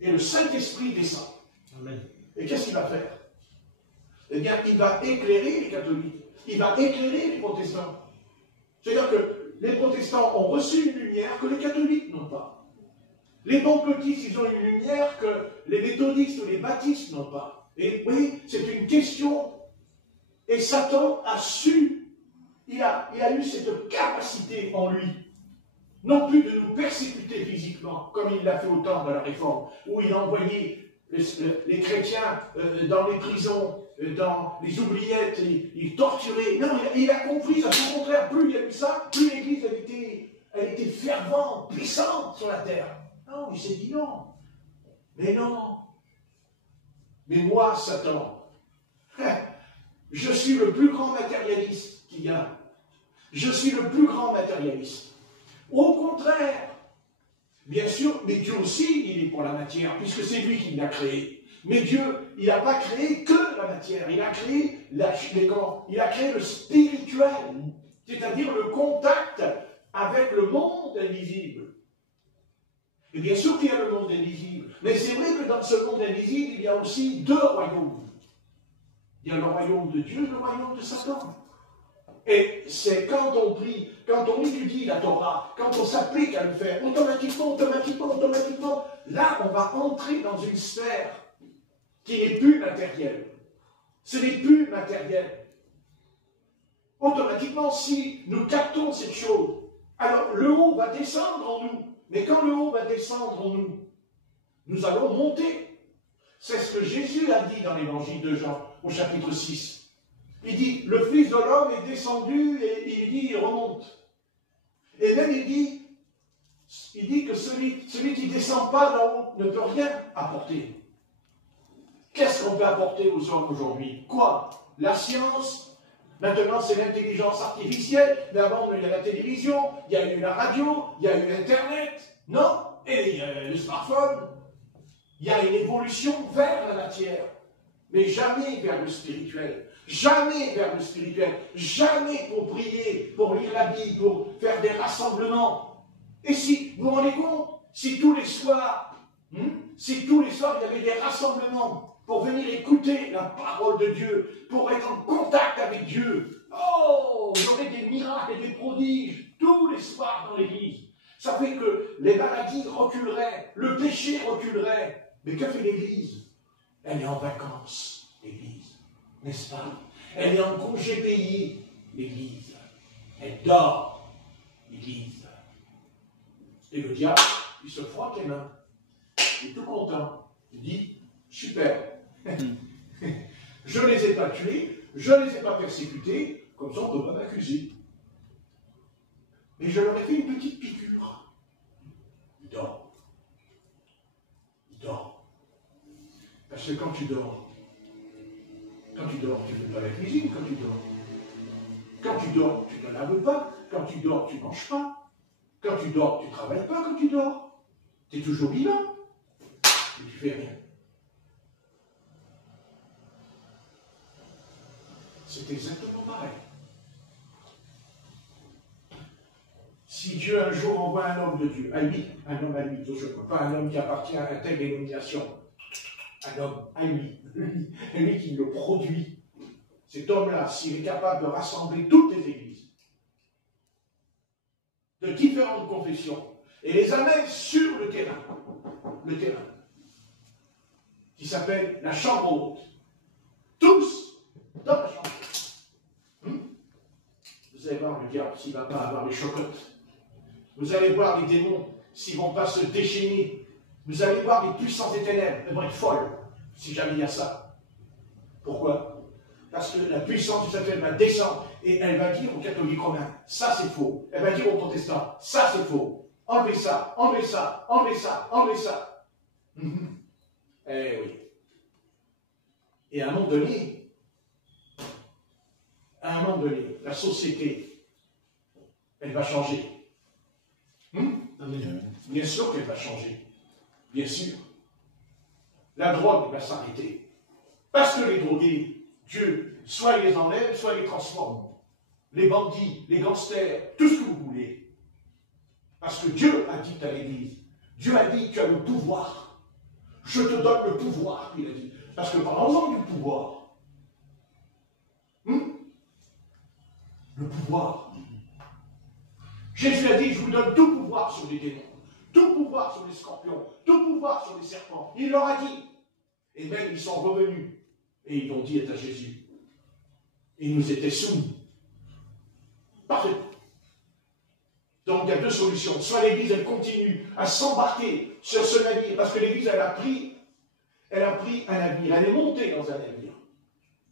Et le Saint-Esprit descend. Amen. Et qu'est-ce qu'il va faire? Eh bien, il va éclairer les catholiques, il va éclairer les protestants. C'est-à-dire que les protestants ont reçu une lumière que les catholiques n'ont pas. Les pentecôtistes, ils ont une lumière que les méthodistes ou les baptistes n'ont pas. Et oui, c'est une question. Et Satan a su, il a eu cette capacité en lui, non plus de nous persécuter physiquement, comme il l'a fait au temps de la Réforme, où il a envoyé les chrétiens dans les prisons, dans les oubliettes, il torturait. Non, il a compris ça. Au contraire, plus il y a eu ça, plus l'Église, elle était fervente, puissante sur la terre. Non, il s'est dit non. Mais non. Mais moi, Satan, je suis le plus grand matérialiste qu'il y a. Je suis le plus grand matérialiste. Au contraire, bien sûr, mais Dieu aussi, il est pour la matière, puisque c'est lui qui l'a créé. Mais Dieu, il n'a pas créé que la matière, il a créé il a créé le spirituel, c'est-à-dire le contact avec le monde invisible. Et bien sûr qu'il y a le monde invisible, mais c'est vrai que dans ce monde invisible, il y a aussi 2 royaumes. Il y a le royaume de Dieu et le royaume de Satan. Et c'est quand on prie, quand on étudie la Torah, quand on s'applique à le faire, automatiquement, là on va entrer dans une sphère qui n'est plus matérielle. Ce n'est plus matériel. Automatiquement, si nous captons cette chose, alors le haut va descendre en nous. Mais quand le haut va descendre en nous, nous allons monter. C'est ce que Jésus a dit dans l'évangile de Jean, au chapitre 6. Il dit, le Fils de l'homme est descendu, et il dit, il remonte. Et même il dit que celui qui ne descend pas d'en haut ne peut rien apporter. Qu'est-ce qu'on peut apporter aux hommes aujourd'hui? Quoi? La science? Maintenant, c'est l'intelligence artificielle. Mais avant, il y a la télévision, il y a eu la radio, il y a eu Internet. Non? Et il y a le smartphone. Il y a une évolution vers la matière. Mais jamais vers le spirituel. Jamais vers le spirituel. Jamais pour prier, pour lire la Bible, pour faire des rassemblements. Et si, vous vous rendez compte, si tous les soirs, il y avait des rassemblements pour venir écouter la parole de Dieu, pour être en contact avec Dieu, oh, il y aurait des miracles et des prodiges tous les soirs dans l'église. Ça fait que les maladies reculeraient, le péché reculerait. Mais que fait l'église? Elle est en vacances, l'église, n'est-ce pas? Elle est en congé payé, l'église. Elle dort, l'église. Et le diable, il se frotte les mains. Il est tout content. Il dit, super. Je ne les ai pas tués, je ne les ai pas persécutés, comme ça on ne peut pas m'accuser. Mais je leur ai fait une petite piqûre. Il dort. Il dort. Parce que quand tu dors, tu ne fais pas la cuisine quand tu dors. Quand tu dors, tu ne laves pas. Quand tu dors, tu ne manges pas. Quand tu dors, tu ne travailles pas quand tu dors. Tu es toujours vivant. Et tu fais rien. C'est exactement pareil. Si Dieu un jour envoie un homme de Dieu, à lui, un homme à lui, pas un homme qui appartient à telle dénomination, un homme à lui, lui qui le produit, cet homme-là, s'il est capable de rassembler toutes les églises, de différentes confessions, et les amène sur le terrain, qui s'appelle la chambre haute, tous dans la chambre haute. Vous allez voir le diable s'il ne va pas avoir les chocottes. Vous allez voir les démons s'ils ne vont pas se déchaîner. Vous allez voir les puissances des ténèbres, elles vont être folles, si jamais il y a ça. Pourquoi? Parce que la puissance du Satan va descendre et elle va dire aux catholiques romains, ça c'est faux. Elle va dire aux protestants, ça c'est faux. Enlevez ça, enlevez ça, enlevez ça, enlevez ça. Eh oui. Et à un moment donné, la société, elle va changer. Bien sûr qu'elle va changer. Bien sûr. La drogue va s'arrêter. Parce que les drogués, Dieu, soit il les enlève, soit il les transforme. Les bandits, les gangsters, tout ce que vous voulez. Parce que Dieu a dit à l'Église, Dieu a dit, tu as le pouvoir. Je te donne le pouvoir, il a dit. Parce que parlons-en du pouvoir. Le pouvoir. Jésus a dit, je vous donne tout pouvoir sur les démons, tout pouvoir sur les scorpions, tout pouvoir sur les serpents. Il leur a dit. Et même ils sont revenus. Et ils l'ont dit à Jésus. Ils nous étaient soumis. Parfait. Donc il y a deux solutions. Soit l'Église, elle continue à s'embarquer sur ce navire, parce que l'Église, elle a pris un navire, elle est montée dans un navire.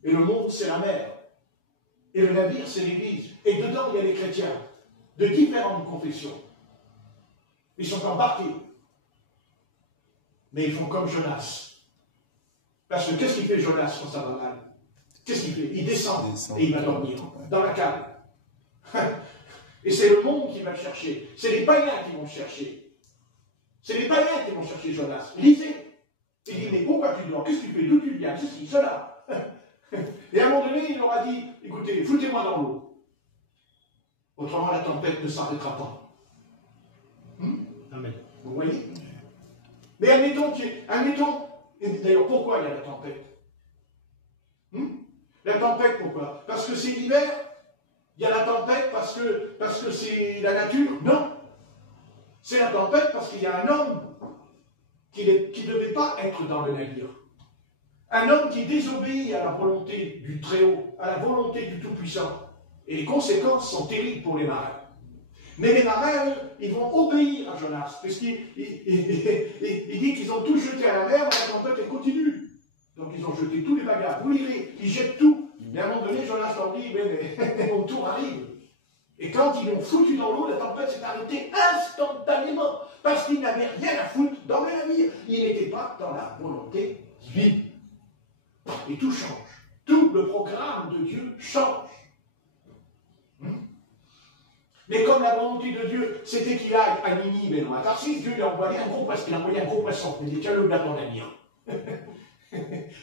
Et le monde, c'est la mer. Et le navire, c'est l'Église. Et dedans, il y a les chrétiens de différentes confessions. Ils sont embarqués. Mais ils font comme Jonas. Parce que qu'est-ce qu'il fait Jonas quand ça va mal? Qu'est-ce qu'il fait? Il descend et il va dormir dans la cave. Et c'est le monde qui va le chercher. C'est les païens qui vont le chercher. C'est les païens qui vont chercher Jonas. Lisez. Il dit, mais pourquoi tu dors? Qu'est-ce que tu fais? D'où tu viens? Ceci, cela. Et à un moment donné, il leur a dit, écoutez, foutez-moi dans l'eau. Autrement, la tempête ne s'arrêtera pas. Amen. Vous voyez? Mais admettons, d'ailleurs, pourquoi il y a la tempête? La tempête, pourquoi? Parce que c'est l'hiver? Il y a la tempête parce que c'est la nature? Non. C'est la tempête parce qu'il y a un homme qui ne devait pas être dans le navire. Un homme qui désobéit à la volonté du Très-Haut, à la volonté du Tout-Puissant. Et les conséquences sont terribles pour les marins. Mais les marins, eux, ils vont obéir à Jonas, puisqu'il dit qu'ils ont tout jeté à la mer, mais la tempête, elle continue. Donc ils ont jeté tous les bagages. Vous lirez, ils jettent tout. Mais à un moment donné, Jonas leur dit, mais mon tour arrive. Et quand ils l'ont foutu dans l'eau, la tempête s'est arrêtée instantanément, parce qu'ils n'avaient rien à foutre dans le navire. Ils n'étaient pas dans la volonté divine. Et tout change. Tout le programme de Dieu change. Mais comme la volonté de Dieu, c'était qu'il aille à Ninive et non à Tarsis, Dieu lui a envoyé un gros poisson. Il a envoyé un gros poisson. Il dit, tiens-le là, ton ami.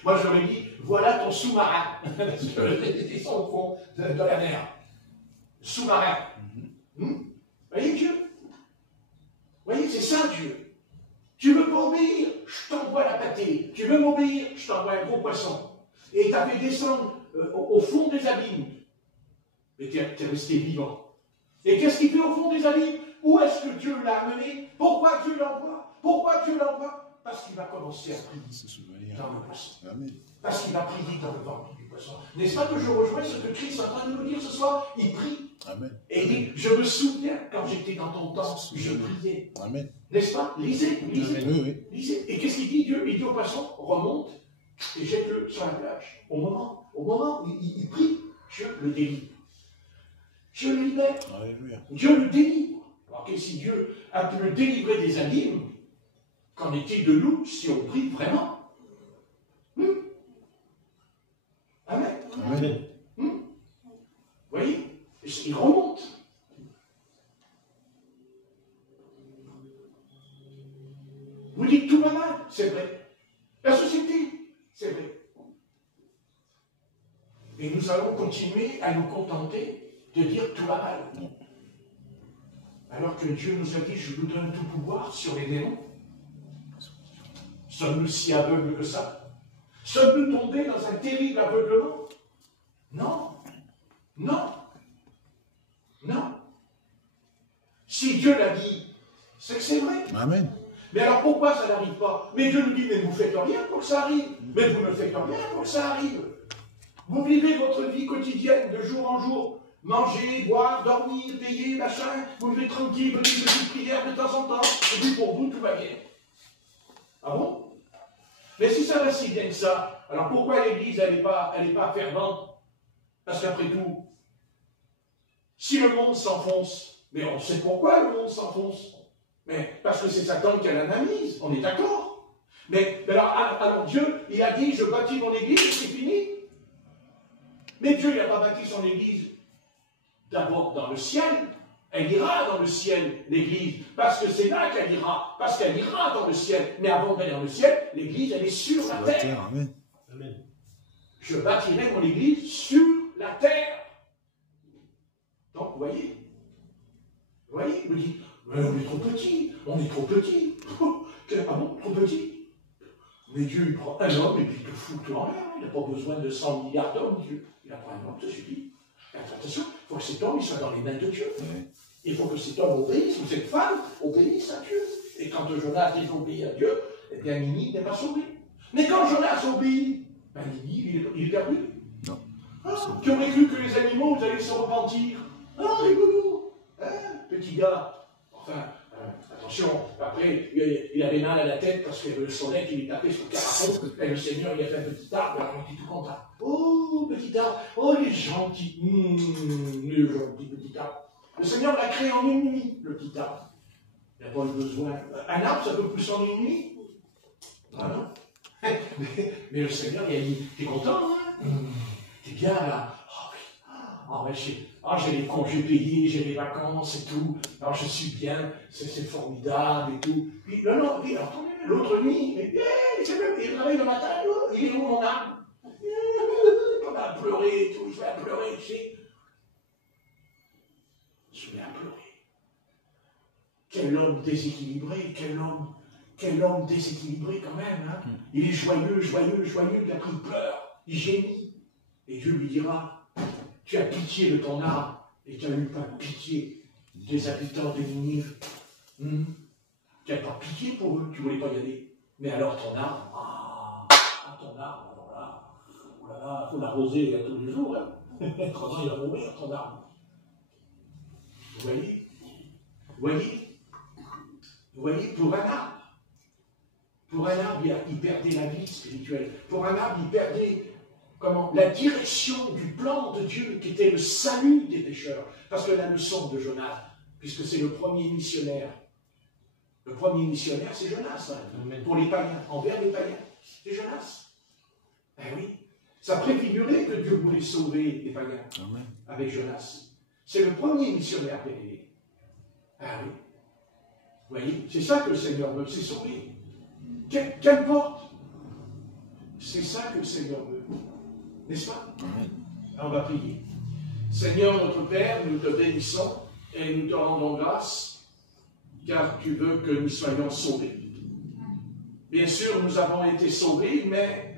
Moi, j'aurais dit, voilà ton sous-marin. Parce que ils sont au fond de la mer. Sous-marin. Voyez Dieu? Voyez, c'est ça Dieu. Tu veux m'obéir, je t'envoie la pâtée. Tu veux m'obéir, je t'envoie un gros poisson. Et t'as fait descendre au fond des abîmes. Mais tu es resté vivant. Et qu'est-ce qu'il fait au fond des abîmes? Où est-ce que Dieu l'a amené? Pourquoi Dieu l'envoie? Pourquoi Dieu l'envoie? Parce qu'il va commencer à prier dans le poisson. Parce qu'il va prier dans le ventre du poisson. N'est-ce pas que je rejoins ce que Christ est en train de nous dire ce soir? Il prie. Amen. Et il dit, je me souviens quand j'étais dans ton temps, je priais. Amen. N'est-ce pas? Lisez, lisez. Oui. Lisez. Et qu'est-ce qu'il dit Dieu? Il dit au poisson, remonte et jette-le sur la plage. Au moment où il prie, Dieu le délivre. Dieu le libère. Alléluia. Dieu le délivre. Alors que si Dieu a pu le délivrer des abîmes, qu'en est-il de nous si on prie vraiment? Amen. Amen. Vous voyez? Il remonte. Vous dites tout va mal, c'est vrai. La société, c'est vrai. Et nous allons continuer à nous contenter de dire tout va mal. Alors que Dieu nous a dit, je vous donne tout pouvoir sur les démons. Sommes-nous si aveugles que ça? Sommes-nous tombés dans un terrible aveuglement? Non. Non. Non. Si Dieu l'a dit, c'est que c'est vrai. Amen. Mais alors pourquoi ça n'arrive pas? Mais Dieu nous dit, mais vous ne faites rien pour que ça arrive. Mais vous ne faites rien pour que ça arrive. Vous vivez votre vie quotidienne de jour en jour. Manger, boire, dormir, payer, machin. Vous vivez tranquille, vous faites une petite prière de temps en temps. Et puis pour vous, tout va bien. Ah bon? Mais si ça va si bien que ça, alors pourquoi l'Église, elle n'est pas fervente? Parce qu'après tout, si le monde s'enfonce, mais on sait pourquoi le monde s'enfonce. Mais parce que c'est Satan qui a la mainmise, on est d'accord. Mais alors Dieu, il a dit, je bâtis mon Église, c'est fini. Mais Dieu, il n'a pas bâti son Église d'abord dans le ciel. Elle ira dans le ciel, l'Église, parce que c'est là qu'elle ira, parce qu'elle ira dans le ciel. Mais avant d'aller dans le ciel, l'Église, elle est sur la terre. Amen. Amen. Je bâtirai mon Église sur la terre. Donc, vous voyez, vous dites, mais on est trop petit, Ah bon, trop petit? Mais Dieu, il prend un homme et puis il te fout tout en l'air. Il n'a pas besoin de 100 milliards d'hommes, Dieu. Il a pris un homme, ça suffit. Attention, il faut que cet homme il soit dans les mains de Dieu. Il faut que cet homme obéisse, ou cette femme obéisse à Dieu. Et quand Jonas dit obéit à Dieu, eh bien Ninive n'est pas sauvé. Mais quand Jonas obéit, ben Ninive, il est perdu. Non. Qui aurait cru que les animaux allaient se repentir? Ah, rigolo! Petit gars. Enfin, attention, après, il avait mal à la tête parce que le soleil qui lui tapait sur le carafon, et le Seigneur, il a fait un petit arbre, alors il était tout content. Oh, petit arbre, oh, il est gentil, il est gentil, petit arbre. Le Seigneur l'a créé en une nuit, le petit arbre. Il n'a pas eu besoin. Un arbre, ça peut pousser en une nuit? Ah non. Mais le Seigneur, il a dit, t'es content, hein? T'es bien là? Oh oui. J'ai les congés payés, j'ai les vacances et tout. Alors je suis bien, c'est formidable et tout. Puis non, puis attendez, l'autre nuit, il travaille le matin, il est où mon arbre? On a pleuré et tout, je vais pleurer, tu sais. Je vais pleurer. Quel homme déséquilibré, quel homme déséquilibré quand même, hein. Il est joyeux, il a pris peur, il gémit. Et Dieu lui dira, tu as pitié de ton âme, et tu n'as eu pas pitié des habitants de Ninive. Tu n'as pas pitié pour eux, tu ne voulais pas y aller. Mais alors ton âme, ton âme, alors là, il faut l'arroser tous les jours. Hein. Quand il va mourir, ton âme. Vous voyez? Vous voyez, pour un arbre, il perdait la vie spirituelle. Pour un arbre, il perdait la direction du plan de Dieu, qui était le salut des pécheurs. Parce que la leçon de Jonas, puisque c'est le premier missionnaire, c'est Jonas, hein, pour les païens, envers les païens, c'est Jonas. Ben oui, ça préfigurait que Dieu voulait sauver les païens. Amen. Avec Jonas. C'est le premier missionnaire pérégré. Ah oui. Vous voyez, c'est ça que le Seigneur veut, c'est sauver. Qu'importe. C'est ça que le Seigneur veut. N'est-ce pas? Amen. On va prier. Seigneur notre Père, nous te bénissons et nous te rendons grâce, car tu veux que nous soyons sauvés. Bien sûr, nous avons été sauvés, mais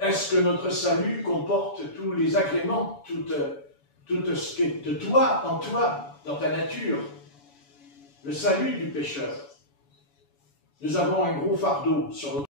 est-ce que notre salut comporte tous les agréments, tout ce qui est de toi, en toi, dans ta nature, le salut du pécheur? Nous avons un gros fardeau sur notre